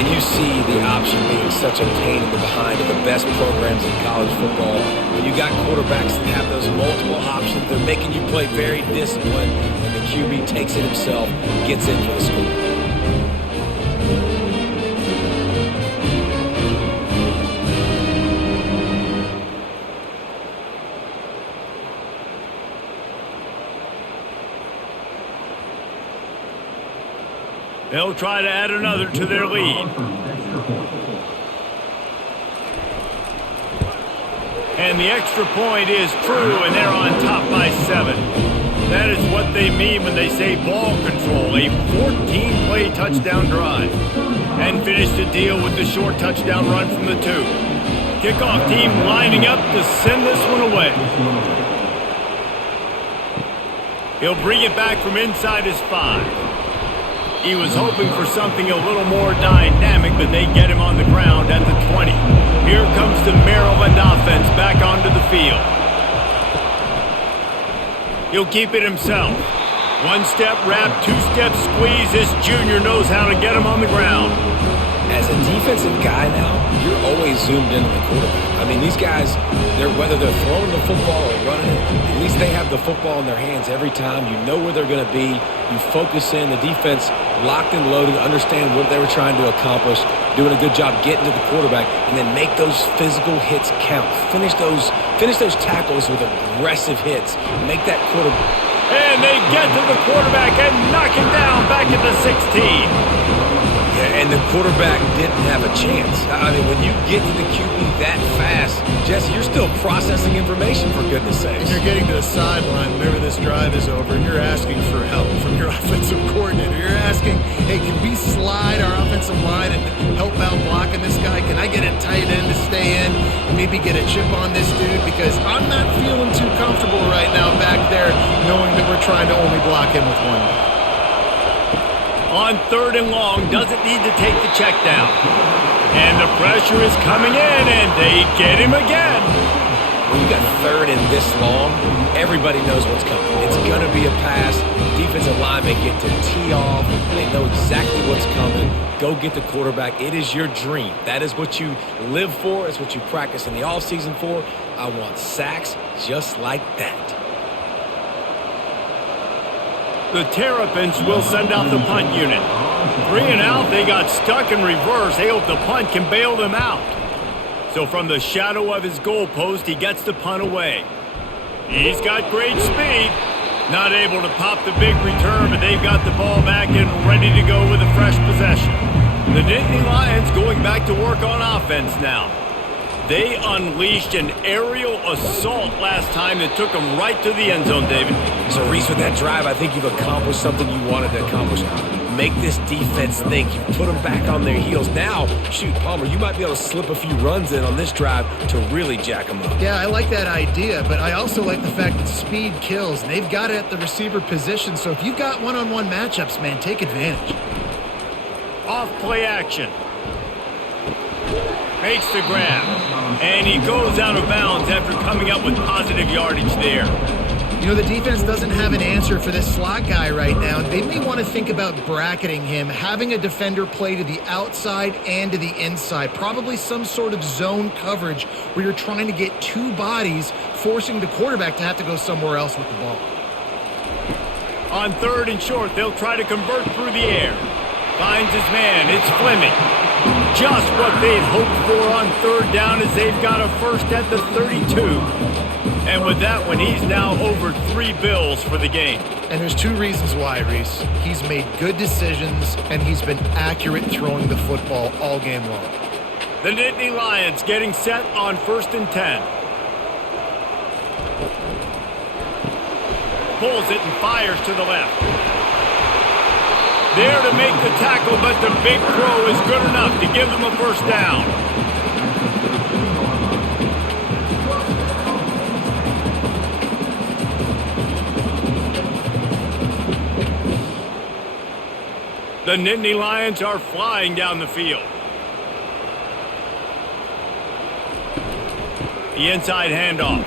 And you see the option being such a pain in the behind of the best programs in college football. When you got quarterbacks that have those multiple options, they're making you play very disciplined, and the QB takes it himself, gets in for the score. They'll try to add another to their lead. And the extra point is true, and they're on top by 7. That is what they mean when they say ball control, a 14-play touchdown drive. And finish the deal with the short touchdown run from the 2. Kickoff team lining up to send this one away. He'll bring it back from inside his 5. He was hoping for something a little more dynamic, but they get him on the ground at the 20. Here comes the Maryland offense back onto the field. He'll keep it himself. One-step wrap, two-step squeeze. This junior knows how to get him on the ground. As a defensive guy now, you're always zoomed in on the quarterback. I mean, these guys, whether they're throwing the football or running it, at least they have the football in their hands every time. You know where they're going to be. You focus in. The defense locked and loaded, understand what they were trying to accomplish, doing a good job getting to the quarterback, and then make those physical hits count. Finish those tackles with aggressive hits. Make that quarterback. And they get to the quarterback and knock him down back at the 16. And the quarterback didn't have a chance. I mean, when you get to the QB that fast, Jesse, you're still processing information, for goodness sakes. And you're getting to the sideline whenever this drive is over, and you're asking for help from your offensive coordinator. You're asking, hey, can we slide our offensive line and help out blocking this guy? Can I get a tight end to stay in and maybe get a chip on this dude? Because I'm not feeling too comfortable right now back there knowing that we're trying to only block him with one guy. On 3rd and long, doesn't need to take the check down. And the pressure is coming in, and they get him again. When you got 3rd and this long, everybody knows what's coming. It's going to be a pass. Defensive linemen get to tee off. They know exactly what's coming. Go get the quarterback. It is your dream. That is what you live for. It's what you practice in the offseason for. I want sacks just like that. The Terrapins will send out the punt unit. 3 and out, they got stuck in reverse. They hope the punt can bail them out. So from the shadow of his goalpost, he gets the punt away. He's got great speed. Not able to pop the big return, but they've got the ball back and ready to go with a fresh possession. The Nittany Lions going back to work on offense now. They unleashed an aerial assault last time that took them right to the end zone, David. So, Reese, with that drive, I think you've accomplished something you wanted to accomplish. Make this defense think. You put them back on their heels. Now, shoot, Palmer, you might be able to slip a few runs in on this drive to really jack them up. Yeah, I like that idea, but I also like the fact that speed kills. And they've got it at the receiver position, so if you've got one-on-one matchups, man, take advantage. Off play action. Makes the grab. And he goes out of bounds after coming up with positive yardage there. You know, the defense doesn't have an answer for this slot guy right now. They may want to think about bracketing him, having a defender play to the outside and to the inside. Probably some sort of zone coverage where you're trying to get 2 bodies, forcing the quarterback to have to go somewhere else with the ball. On 3rd and short, they'll try to convert through the air. Finds his man. It's Fleming. Just what they'd hoped for on 3rd down as they've got a first at the 32. And with that one, he's now over 3 bills for the game. And there's 2 reasons why, Reese. He's made good decisions, and he's been accurate throwing the football all game long. The Nittany Lions getting set on 1st and 10. Pulls it and fires to the left. There to make the tackle, but the big throw is good enough to give them a first down. The Nittany Lions are flying down the field. The inside handoff.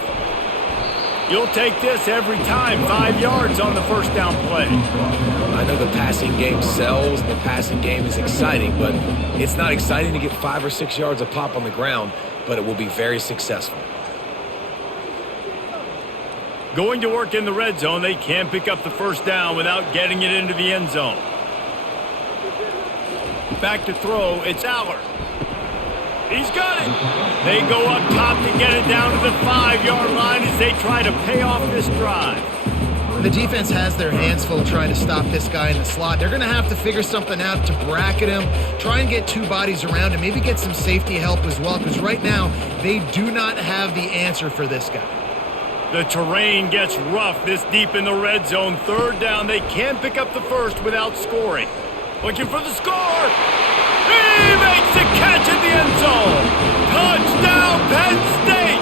You'll take this every time. 5 yards on the first down play. I know the passing game sells and the passing game is exciting, but it's not exciting to get 5 or 6 yards a pop on the ground, but it will be very successful. Going to work in the red zone, they can't pick up the first down without getting it into the end zone. Back to throw, it's Aller. He's got it. They go up top to get it down to the 5-yard line as they try to pay off this drive. The defense has their hands full trying to stop this guy in the slot. They're going to have to figure something out to bracket him, try and get 2 bodies around him, maybe get some safety help as well, because right now they do not have the answer for this guy. The terrain gets rough this deep in the red zone. 3rd down, they can't pick up the first without scoring. Looking for the score. He makes the catch in the end zone. Touchdown, Penn State.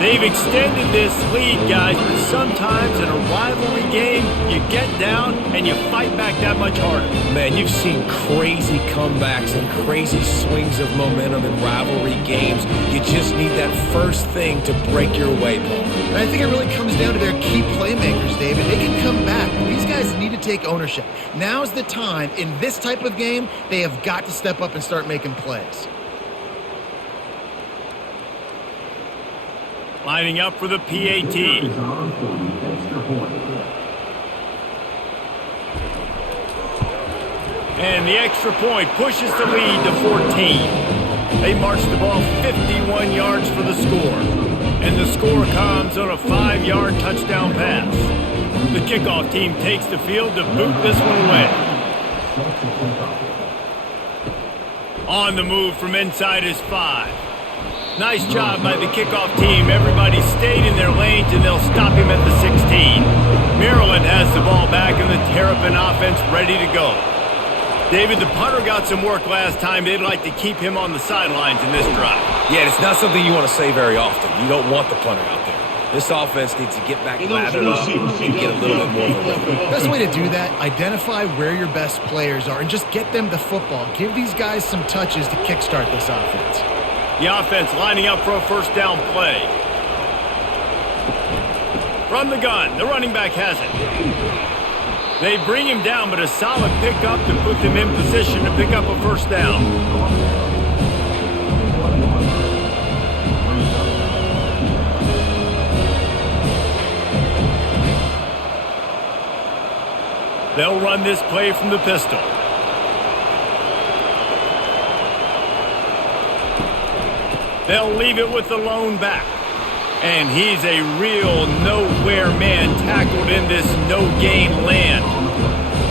They've extended this lead, guys, but sometimes in a rivalry game, you get down and you fight back that much harder. Man, you've seen crazy comebacks and crazy swings of momentum in rivalry games. You just need that first thing to break your way, Paul. And I think it really comes down to their key playmakers, David. They can come back. These guys need to take ownership. Now's the time. In this type of game, they have got to step up and start making plays. Lining up for the PAT. And the extra point pushes the lead to 14. They march the ball 51 yards for the score. And the score comes on a 5-yard touchdown pass. The kickoff team takes the field to boot this one away. On the move from inside is 5. Nice job by the kickoff team. Everybody stayed in their lanes, and they'll stop him at the 16. Maryland has the ball back, and the Terrapin offense ready to go. David, the punter got some work last time. They'd like to keep him on the sidelines in this drive. Yeah, it's not something you want to say very often. You don't want the punter out there. This offense needs to get back lathered up and get a little bit more of a rhythm. Best way to do that, identify where your best players are and just get them the football. Give these guys some touches to kickstart this offense. The offense lining up for a first down play. From the gun, the running back has it. They bring him down, but a solid pickup to put them in position to pick up a first down. They'll run this play from the pistol. They'll leave it with the lone back. And he's a real nowhere man tackled in this no-gain land.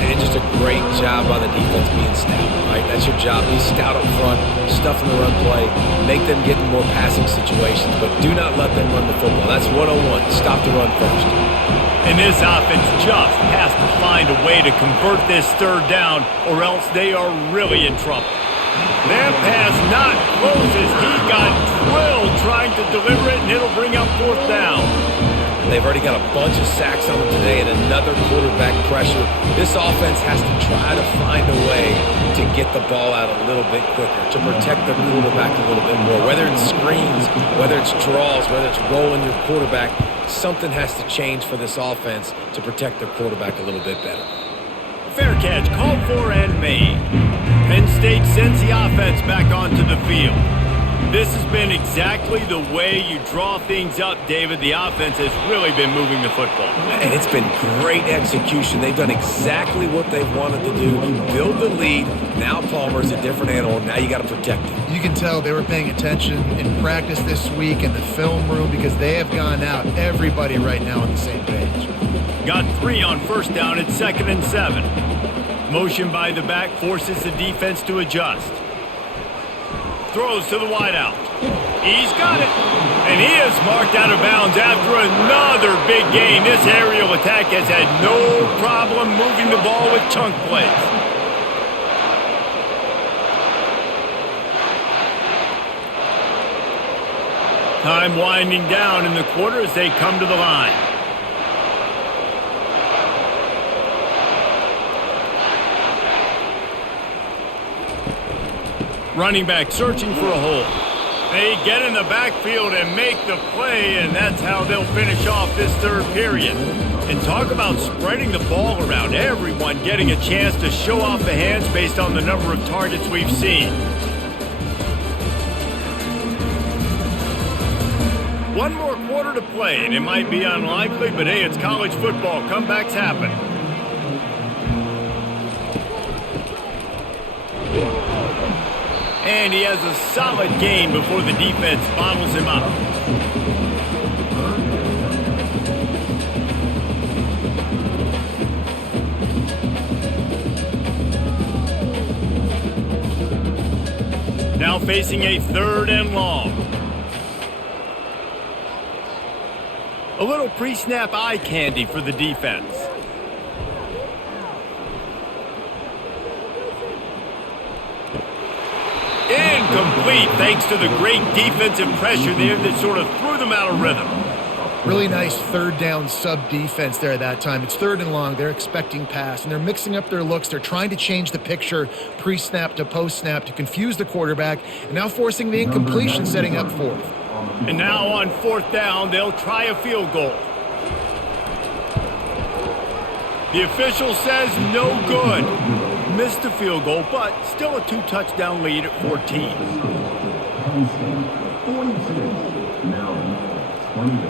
And just a great job by the defense being stout, right? That's your job. Be stout up front, stuff in the run play, make them get in more passing situations, but do not let them run the football. That's 101. Stop the run first. And this offense just has to find a way to convert this 3rd down, or else they are really in trouble. That pass not closes. He got drilled trying to deliver it, and it'll bring up 4th down. They've already got a bunch of sacks on them today and another quarterback pressure. This offense has to try to find a way to get the ball out a little bit quicker, to protect their quarterback a little bit more. Whether it's screens, whether it's draws, whether it's rolling your quarterback, something has to change for this offense to protect their quarterback a little bit better. Fair catch, called for and made. Penn State sends the offense back onto the field. This has been exactly the way you draw things up, David. The offense has really been moving the football. And it's been great execution. They've done exactly what they've wanted to do. Build the lead. Now Palmer's a different animal. Now you got to protect him. You can tell they were paying attention in practice this week in the film room because they have gone out. Everybody right now on the same page. Got 3 on first down. It's 2nd and 7. Motion by the back forces the defense to adjust. Throws to the wideout. He's got it. And he is marked out of bounds after another big gain. This aerial attack has had no problem moving the ball with chunk plays. Time winding down in the quarter as they come to the line. Running back searching for a hole. They get in the backfield and make the play, and that's how they'll finish off this third period. And talk about spreading the ball around, everyone getting a chance to show off the hands based on the number of targets we've seen. One more quarter to play, and it might be unlikely, but hey, it's college football. Comebacks happen. And he has a solid gain before the defense bottles him up. Now facing a 3rd and long. A little pre-snap eye candy for the defense. Incomplete thanks to the great defensive pressure there that sort of threw them out of rhythm. Really nice 3rd down sub defense there that time. It's 3rd and long. They're expecting pass, and they're mixing up their looks. They're trying to change the picture pre-snap to post-snap to confuse the quarterback, and now forcing the incompletion, setting up 4th. And now on 4th down, they'll try a field goal. The official says no good. Missed the field goal, but still a 2-touchdown lead at 14. Penn State 42, Maryland 28.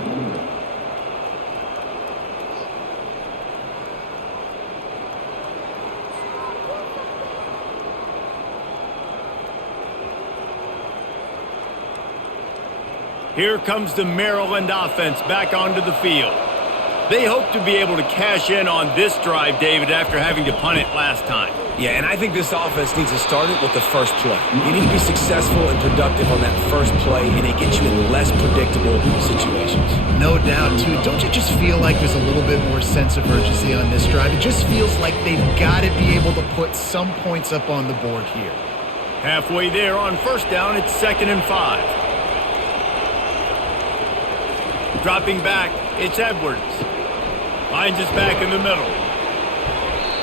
Here comes the Maryland offense back onto the field. They hope to be able to cash in on this drive, David, after having to punt it last time. Yeah, and I think this offense needs to start it with the first play. You need to be successful and productive on that first play, and it gets you in less predictable situations. No doubt, too. Don't you just feel like there's a little bit more sense of urgency on this drive? It just feels like they've got to be able to put some points up on the board here. Halfway there on 1st down, it's 2nd and 5. Dropping back, it's Edwards. Finds his back in the middle.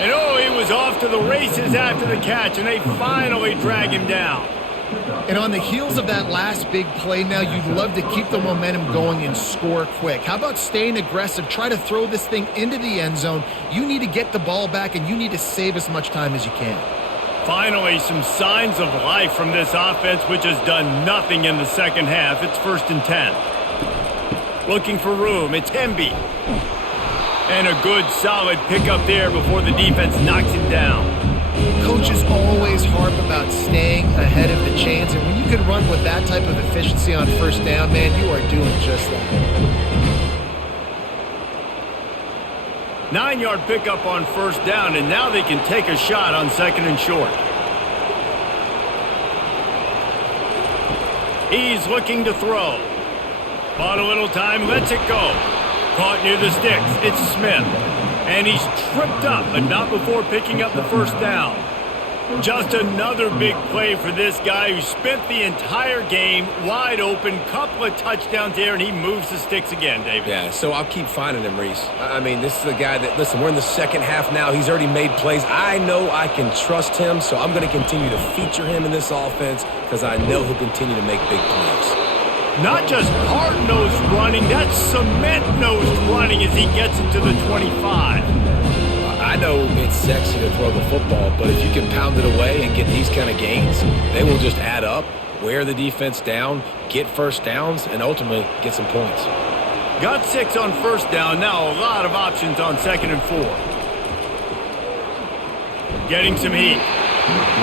And oh, he was off to the races after the catch, and they finally drag him down. And on the heels of that last big play now, you'd love to keep the momentum going and score quick. How about staying aggressive? Try to throw this thing into the end zone. You need to get the ball back, and you need to save as much time as you can. Finally, some signs of life from this offense, which has done nothing in the second half. It's 1st and 10. Looking for room, it's Hemby. And a good, solid pickup there before the defense knocks him down. Coaches always harp about staying ahead of the chains, and when you can run with that type of efficiency on 1st down, man, you are doing just that. 9-yard pickup on 1st down, and now they can take a shot on 2nd and short. He's looking to throw. Bought a little time, lets it go. Caught near the sticks, it's Smith. And he's tripped up, but not before picking up the 1st down. Just another big play for this guy who spent the entire game wide open, couple of touchdowns there, and he moves the sticks again, David. Yeah, so I'll keep finding him, Reese. I mean, this is a guy that, listen, we're in the second half now. He's already made plays. I know I can trust him, so I'm going to continue to feature him in this offense because I know he'll continue to make big plays. Not just hard-nosed running, that's cement-nosed running as he gets into the 25. I know it's sexy to throw the football, but if you can pound it away and get these kind of gains, they will just add up, wear the defense down, get 1st downs, and ultimately get some points. Got 6 on 1st down, now a lot of options on 2nd and 4. Getting some heat.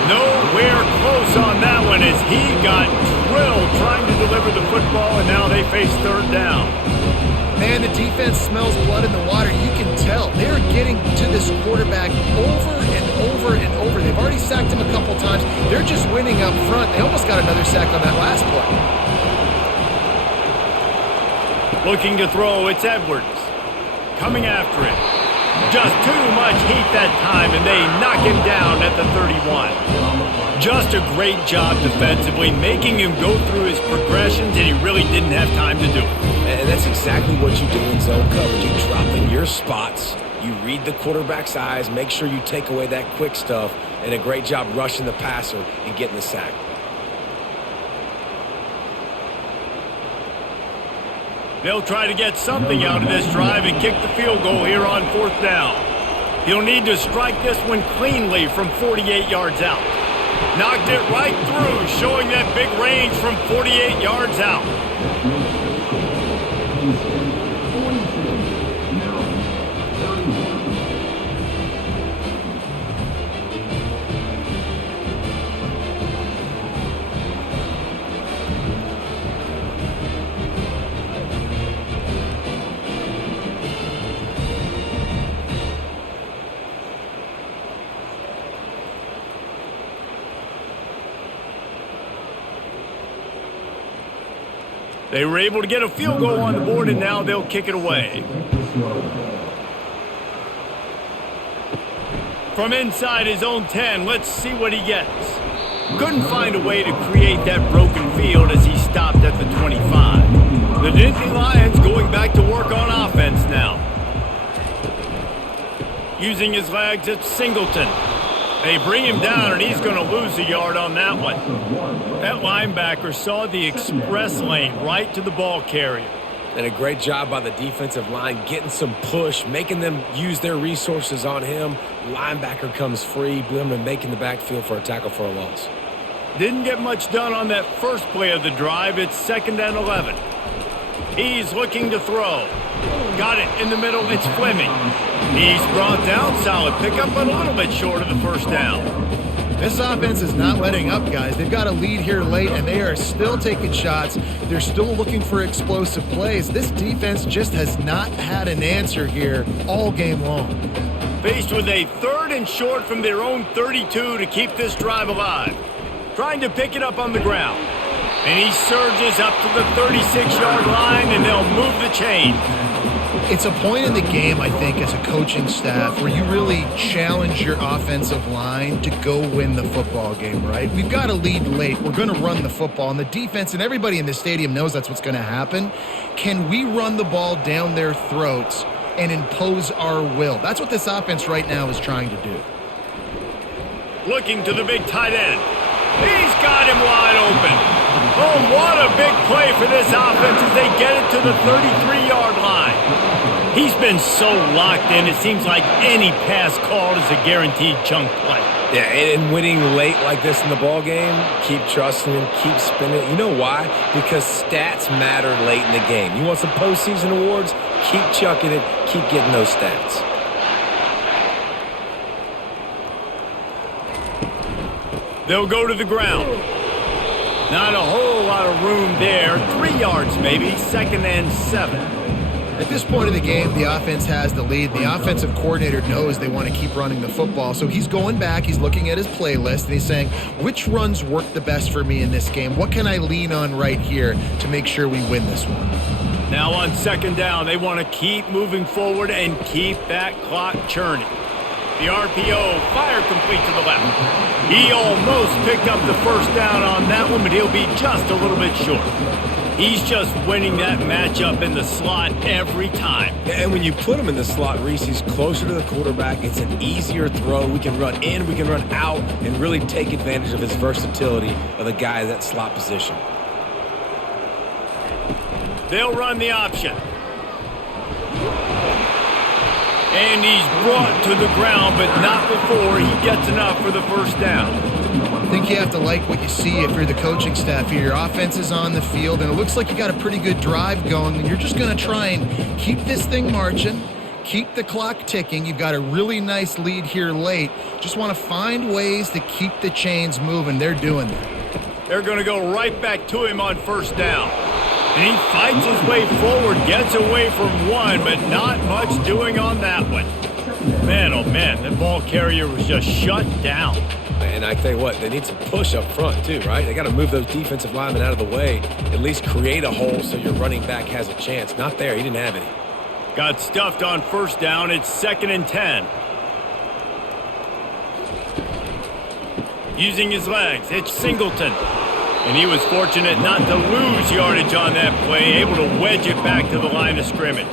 Nowhere close on that one as he got drilled trying to deliver the football, and now they face 3rd down. Man, the defense smells blood in the water. You can tell. They're getting to this quarterback over and over and over. They've already sacked him a couple times. They're just winning up front. They almost got another sack on that last play. Looking to throw, it's Edwards. Coming after it. Just too much heat that time, and they knock him down at the 31. Just a great job defensively, making him go through his progressions, and he really didn't have time to do it. And that's exactly what you do in zone coverage. You drop in your spots, you read the quarterback's eyes, make sure you take away that quick stuff, and a great job rushing the passer and getting the sack. They'll try to get something out of this drive and kick the field goal here on 4th down. He'll need to strike this one cleanly from 48 yards out. Knocked it right through, showing that big range from 48 yards out. They were able to get a field goal on the board, and now they'll kick it away. From inside his own 10, let's see what he gets. Couldn't find a way to create that broken field as he stopped at the 25. The Nittany Lions going back to work on offense now. Using his legs, it's Singleton. They bring him down, and he's going to lose a yard on that one. That linebacker saw the express lane right to the ball carrier. And a great job by the defensive line, getting some push, making them use their resources on him. Linebacker comes free, boom, and making the backfield for a tackle for a loss. Didn't get much done on that first play of the drive. It's 2nd and 11. He's looking to throw. Got it in the middle. It's Fleming. He's brought down. Solid pickup, but a little bit short of the first down. This offense is not letting up, guys. They've got a lead here late, and they are still taking shots. They're still looking for explosive plays. This defense just has not had an answer here all game long. Faced with a 3rd and short from their own 32 to keep this drive alive. Trying to pick it up on the ground. And he surges up to the 36-yard line, and they'll move the chain. It's a point in the game, I think, as a coaching staff where you really challenge your offensive line to go win the football game, right? We've got a lead late. We're going to run the football. And the defense and everybody in the stadium knows that's what's going to happen. Can we run the ball down their throats and impose our will? That's what this offense right now is trying to do. Looking to the big tight end. He's got him wide open. Oh, what a big play for this offense as they get it to the 33-yard line. He's been so locked in, it seems like any pass called is a guaranteed chunk play. Yeah, and winning late like this in the ball game, keep trusting him, keep spinning. You know why? Because stats matter late in the game. You want some postseason awards? Keep chucking it, keep getting those stats. They'll go to the ground. Not a whole lot of room there. 3 yards maybe, 2nd and 7. At this point of the game, the offense has the lead. The offensive coordinator knows they want to keep running the football. So he's going back, he's looking at his playlist, and he's saying, which runs work the best for me in this game? What can I lean on right here to make sure we win this one? Now on 2nd down, they want to keep moving forward and keep that clock churning. The RPO, fire complete to the left. He almost picked up the first down on that one, but he'll be just a little bit short. He's just winning that matchup in the slot every time. And when you put him in the slot, Reese, he's closer to the quarterback. It's an easier throw. We can run in, we can run out, and really take advantage of his versatility of the guy in that slot position. They'll run the option. And he's brought to the ground, but not before he gets enough for the first down. I think you have to like what you see if you're the coaching staff here. Your offense is on the field, and it looks like you got a pretty good drive going, and you're just going to try and keep this thing marching, keep the clock ticking. You've got a really nice lead here late. Just want to find ways to keep the chains moving. They're doing that. They're going to go right back to him on first down. And he fights his way forward, gets away from one, but not much doing on that one. Man, oh man, that ball carrier was just shut down. And I tell you what, they need some push up front too, right? They got to move those defensive linemen out of the way, at least create a hole so your running back has a chance. Not there, he didn't have any. Got stuffed on first down, it's 2nd and 10. Using his legs, it's Singleton. And he was fortunate not to lose yardage on that play, able to wedge it back to the line of scrimmage.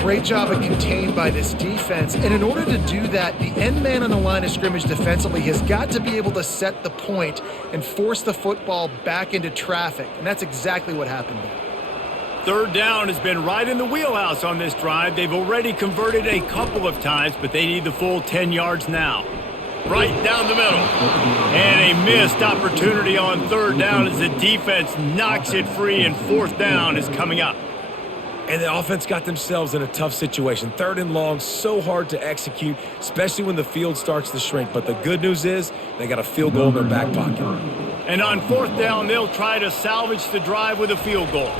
Great job of contained by this defense. And in order to do that, the end man on the line of scrimmage defensively has got to be able to set the point and force the football back into traffic. And that's exactly what happened there. Third down has been right in the wheelhouse on this drive. They've already converted a couple of times, but they need the full 10 yards now. Right down the middle. And a missed opportunity on third down as the defense knocks it free, and fourth down is coming up. And the offense got themselves in a tough situation. Third and long, so hard to execute, especially when the field starts to shrink. But the good news is they got a field goal in their back pocket. And on fourth down, they'll try to salvage the drive with a field goal.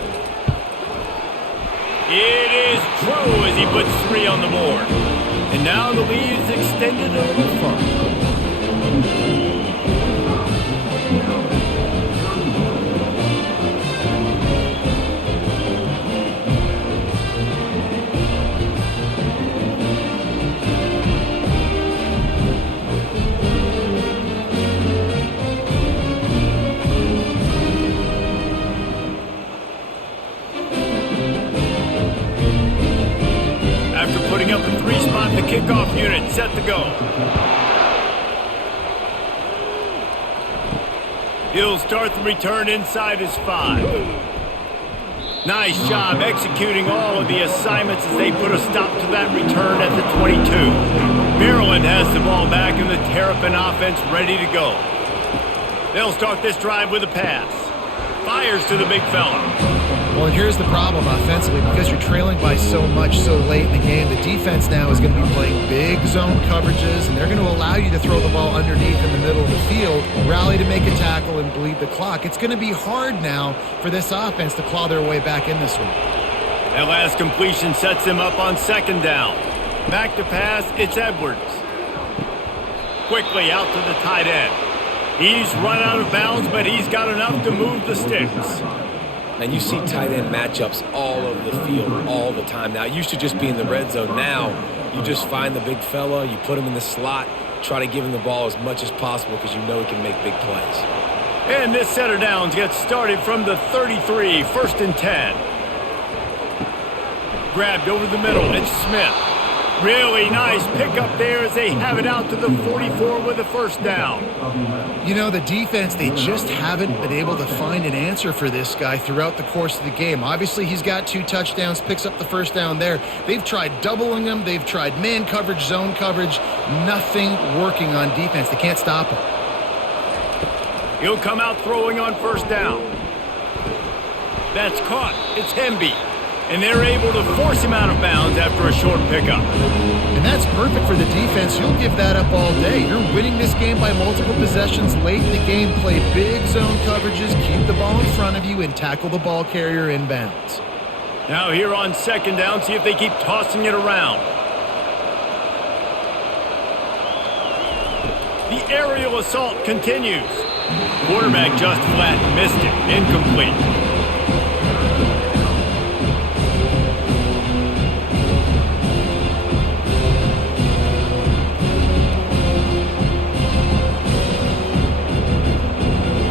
It is true as he puts 3 on the board. And now the lead is extended a little further. Putting up a 3-spot, the kickoff unit set to go. He'll start the return inside his 5. Nice job executing all of the assignments as they put a stop to that return at the 22. Maryland has the ball back and the Terrapin offense ready to go. They'll start this drive with a pass. Fires to the big fella. Well, and here's the problem offensively. Because you're trailing by so much so late in the game, the defense now is going to be playing big zone coverages, and they're going to allow you to throw the ball underneath in the middle of the field, rally to make a tackle, and bleed the clock. It's going to be hard now for this offense to claw their way back in this one. That last completion sets them up on second down. Back to pass, it's Edwards. Quickly out to the tight end. He's run out of bounds, but he's got enough to move the sticks. And you see tight end matchups all over the field all the time. Now, it used to just be in the red zone. Now, you just find the big fella, you put him in the slot, try to give him the ball as much as possible because you know he can make big plays. And this set of downs gets started from the 33, 1st and 10. Grabbed over the middle, it's Smith. Really nice pickup there as they have it out to the 44 with a first down. You know, the defense, they just haven't been able to find an answer for this guy throughout the course of the game. Obviously, he's got 2 touchdowns, picks up the first down there. They've tried doubling him. They've tried man coverage, zone coverage. Nothing working on defense. They can't stop him. He'll come out throwing on first down. That's caught. It's Hemby. And they're able to force him out of bounds after a short pickup. And that's perfect for the defense. You'll give that up all day. You're winning this game by multiple possessions late in the game. Play big zone coverages, keep the ball in front of you, and tackle the ball carrier inbounds. Now here on second down, see if they keep tossing it around. The aerial assault continues. Quarterback just flat missed it. Incomplete.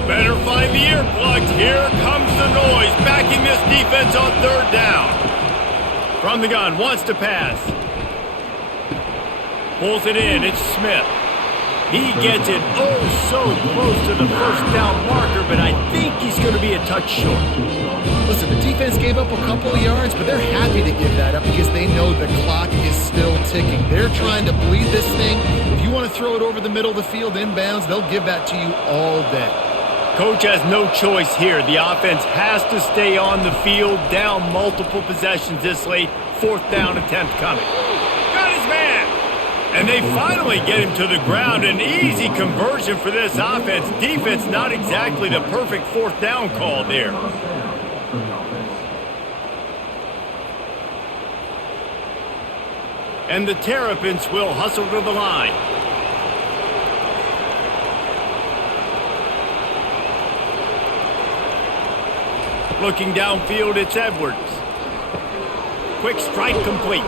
Better find the earplugs. Here comes the noise, backing this defense on third down. From the gun, wants to pass. Pulls it in, it's Smith. He gets it so close to the first down marker, but I think he's going to be a touch short. Listen, the defense gave up a couple of yards, but they're happy to give that up because they know the clock is still ticking. They're trying to bleed this thing. If you want to throw it over the middle of the field inbounds, they'll give that to you all day. Coach has no choice here. The offense has to stay on the field, down multiple possessions this late. Fourth down attempt coming. Got his man! And they finally get him to the ground. An easy conversion for this offense. Defense not exactly the perfect fourth down call there. And the Terrapins will hustle to the line. Looking downfield, it's Edwards. Quick strike complete.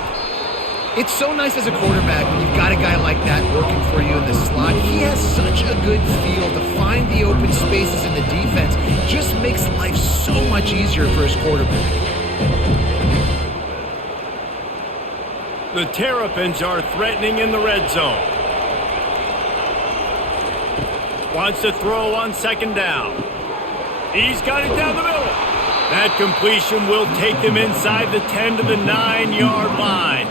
It's so nice as a quarterback when you've got a guy like that working for you in the slot. He has such a good feel to find the open spaces in the defense. Just makes life so much easier for his quarterback. The Terrapins are threatening in the red zone. Wants to throw on second down. He's got it down the middle. That completion will take them inside the 10 to the 9-yard line.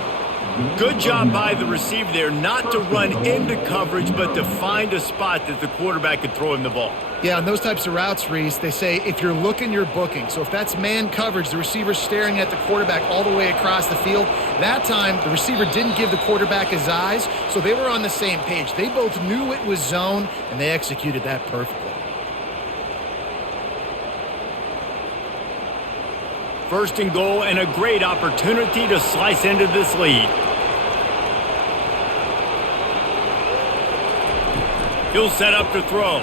Good job by the receiver there not to run into coverage, but to find a spot that the quarterback could throw him the ball. Yeah, on those types of routes, Reese, they say if you're looking, you're booking. So if that's man coverage, the receiver's staring at the quarterback all the way across the field. That time, the receiver didn't give the quarterback his eyes, so they were on the same page. They both knew it was zone, and they executed that perfectly. First and goal, and a great opportunity to slice into this lead. He'll set up to throw.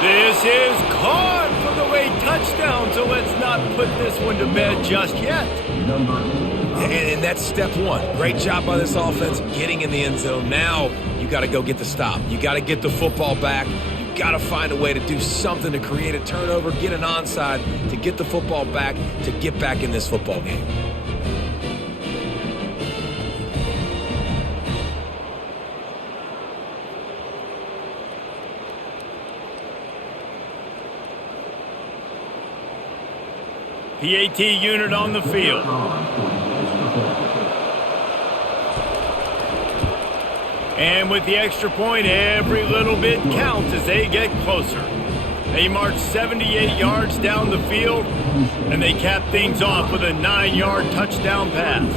This is caught for the late touchdown, so let's not put this one to bed just yet. And that's step one. Great job by this offense getting in the end zone. Now you got to go get the stop. You got to get the football back. You got to find a way to do something to create a turnover, get an onside, to get the football back, to get back in this football game. PAT unit on the field. And with the extra point, every little bit counts as they get closer. They march 78 yards down the field, and they cap things off with a 9-yard touchdown pass.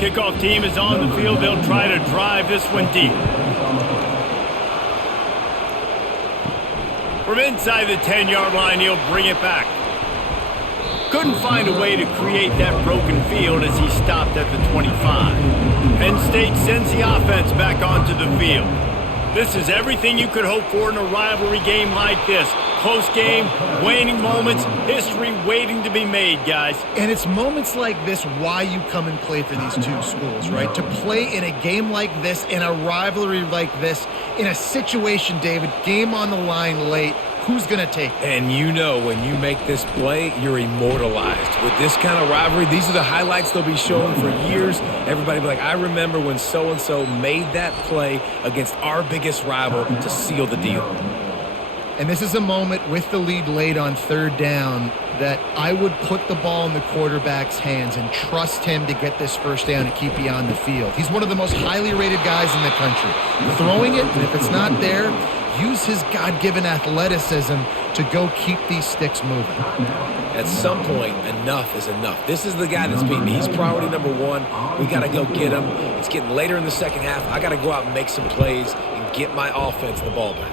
Kickoff team is on the field. They'll try to drive this one deep. From inside the 10-yard line, he'll bring it back. Couldn't find a way to create that broken field as he stopped at the 25. Penn State sends the offense back onto the field. This is everything you could hope for in a rivalry game like this. Close game, waning moments, history waiting to be made, guys. And it's moments like this why you come and play for these two schools, right? To play in a game like this, in a rivalry like this, in a situation, David, game on the line late, who's going to take it? And you know when you make this play, you're immortalized. With this kind of rivalry, these are the highlights they'll be showing for years. Everybody will be like, I remember when so-and-so made that play against our biggest rival to seal the deal. And this is a moment with the lead late on third down that I would put the ball in the quarterback's hands and trust him to get this first down and keep you on the field. He's one of the most highly rated guys in the country. Throwing it, and if it's not there, use his God-given athleticism to go keep these sticks moving. At some point, enough is enough. This is the guy that's beating me. He's priority number one. We got to go get him. It's getting later in the second half. I got to go out and make some plays and get my offense the ball back.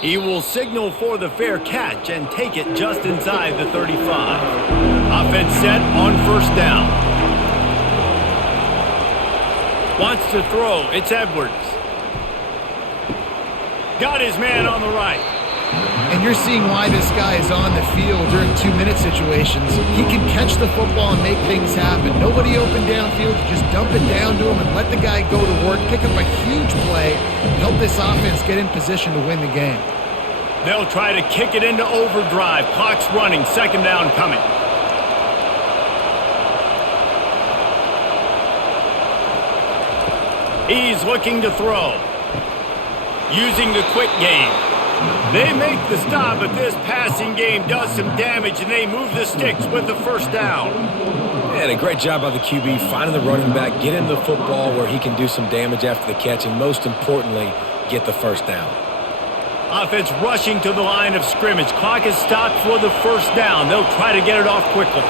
He will signal for the fair catch and take it just inside the 35. Offense set on first down. Wants to throw. It's Edwards. Got his man on the right. And you're seeing why this guy is on the field during 2-minute situations. He can catch the football and make things happen. Nobody open downfield. You just dump it down to him and let the guy go to work, pick up a huge play, and help this offense get in position to win the game. They'll try to kick it into overdrive. Clock's running. Second down coming. He's looking to throw. Using the quick game. They make the stop, but this passing game does some damage, and they move the sticks with the first down. And a great job by the QB finding the running back, get him the football where he can do some damage after the catch, and most importantly, get the first down. Offense rushing to the line of scrimmage. Clock is stopped for the first down. They'll try to get it off quickly.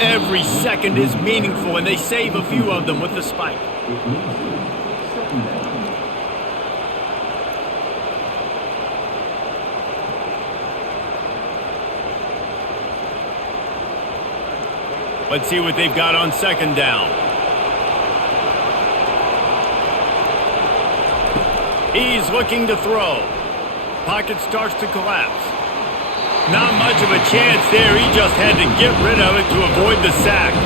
Every second is meaningful, and they save a few of them with the spike. Let's see what they've got on second down. He's looking to throw. Pocket starts to collapse. Not much of a chance there. He just had to get rid of it to avoid the sack.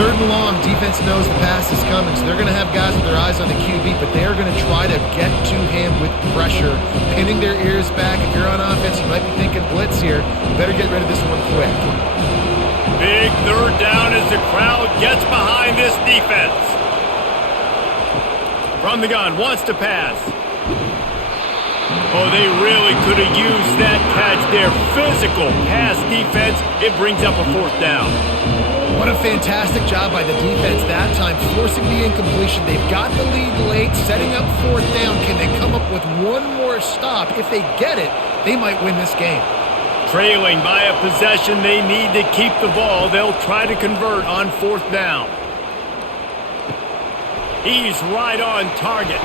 Third and long, defense knows the pass is coming, so they're going to have guys with their eyes on the QB, but they are going to try to get to him with pressure, pinning their ears back. If you're on offense, you might be thinking blitz here. You better get rid of this one quick. Big third down as the crowd gets behind this defense. From the gun, wants to pass. Oh, they really could have used that catch there. Physical pass defense. It brings up a 4th down. What a fantastic job by the defense that time, forcing the incompletion. They've got the lead late, setting up 4th down. Can they come up with one more stop? If they get it, they might win this game. Trailing by a possession, they need to keep the ball. They'll try to convert on 4th down. He's right on target.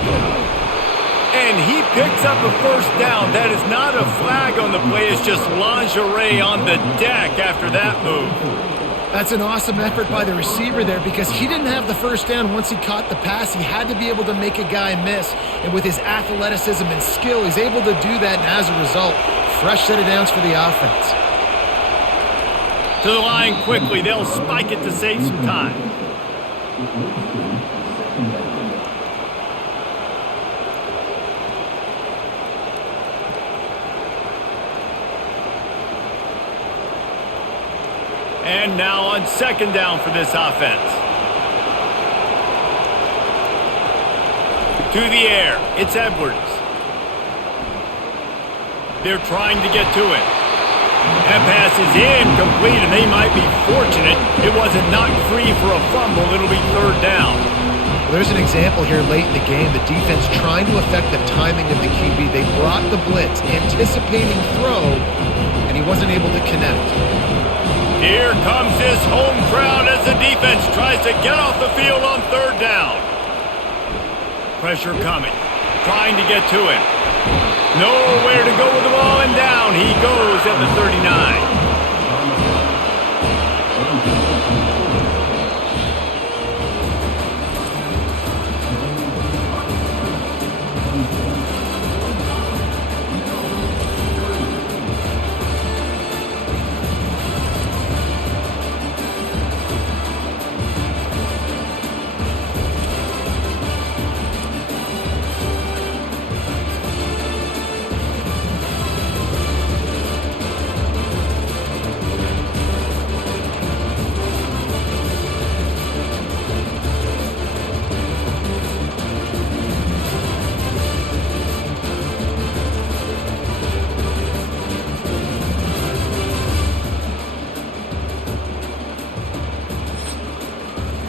And he picks up a 1st down. That is not a flag on the play. It's just lingerie on the deck after that move. That's an awesome effort by the receiver there because he didn't have the 1st down once he caught the pass. He had to be able to make a guy miss. And with his athleticism and skill, he's able to do that. And as a result, fresh set of downs for the offense. To the line quickly. They'll spike it to save some time. And now on 2nd down for this offense. To the air. It's Edwards. They're trying to get to it. That pass is incomplete, and they might be fortunate it wasn't knocked free for a fumble. It'll be 3rd down. Well, there's an example here late in the game. The defense trying to affect the timing of the QB. They brought the blitz, anticipating throw, and he wasn't able to connect. Here comes this home crowd as the defense tries to get off the field on 3rd down. Pressure coming. Trying to get to him. Nowhere to go with the ball, and down he goes at the 39.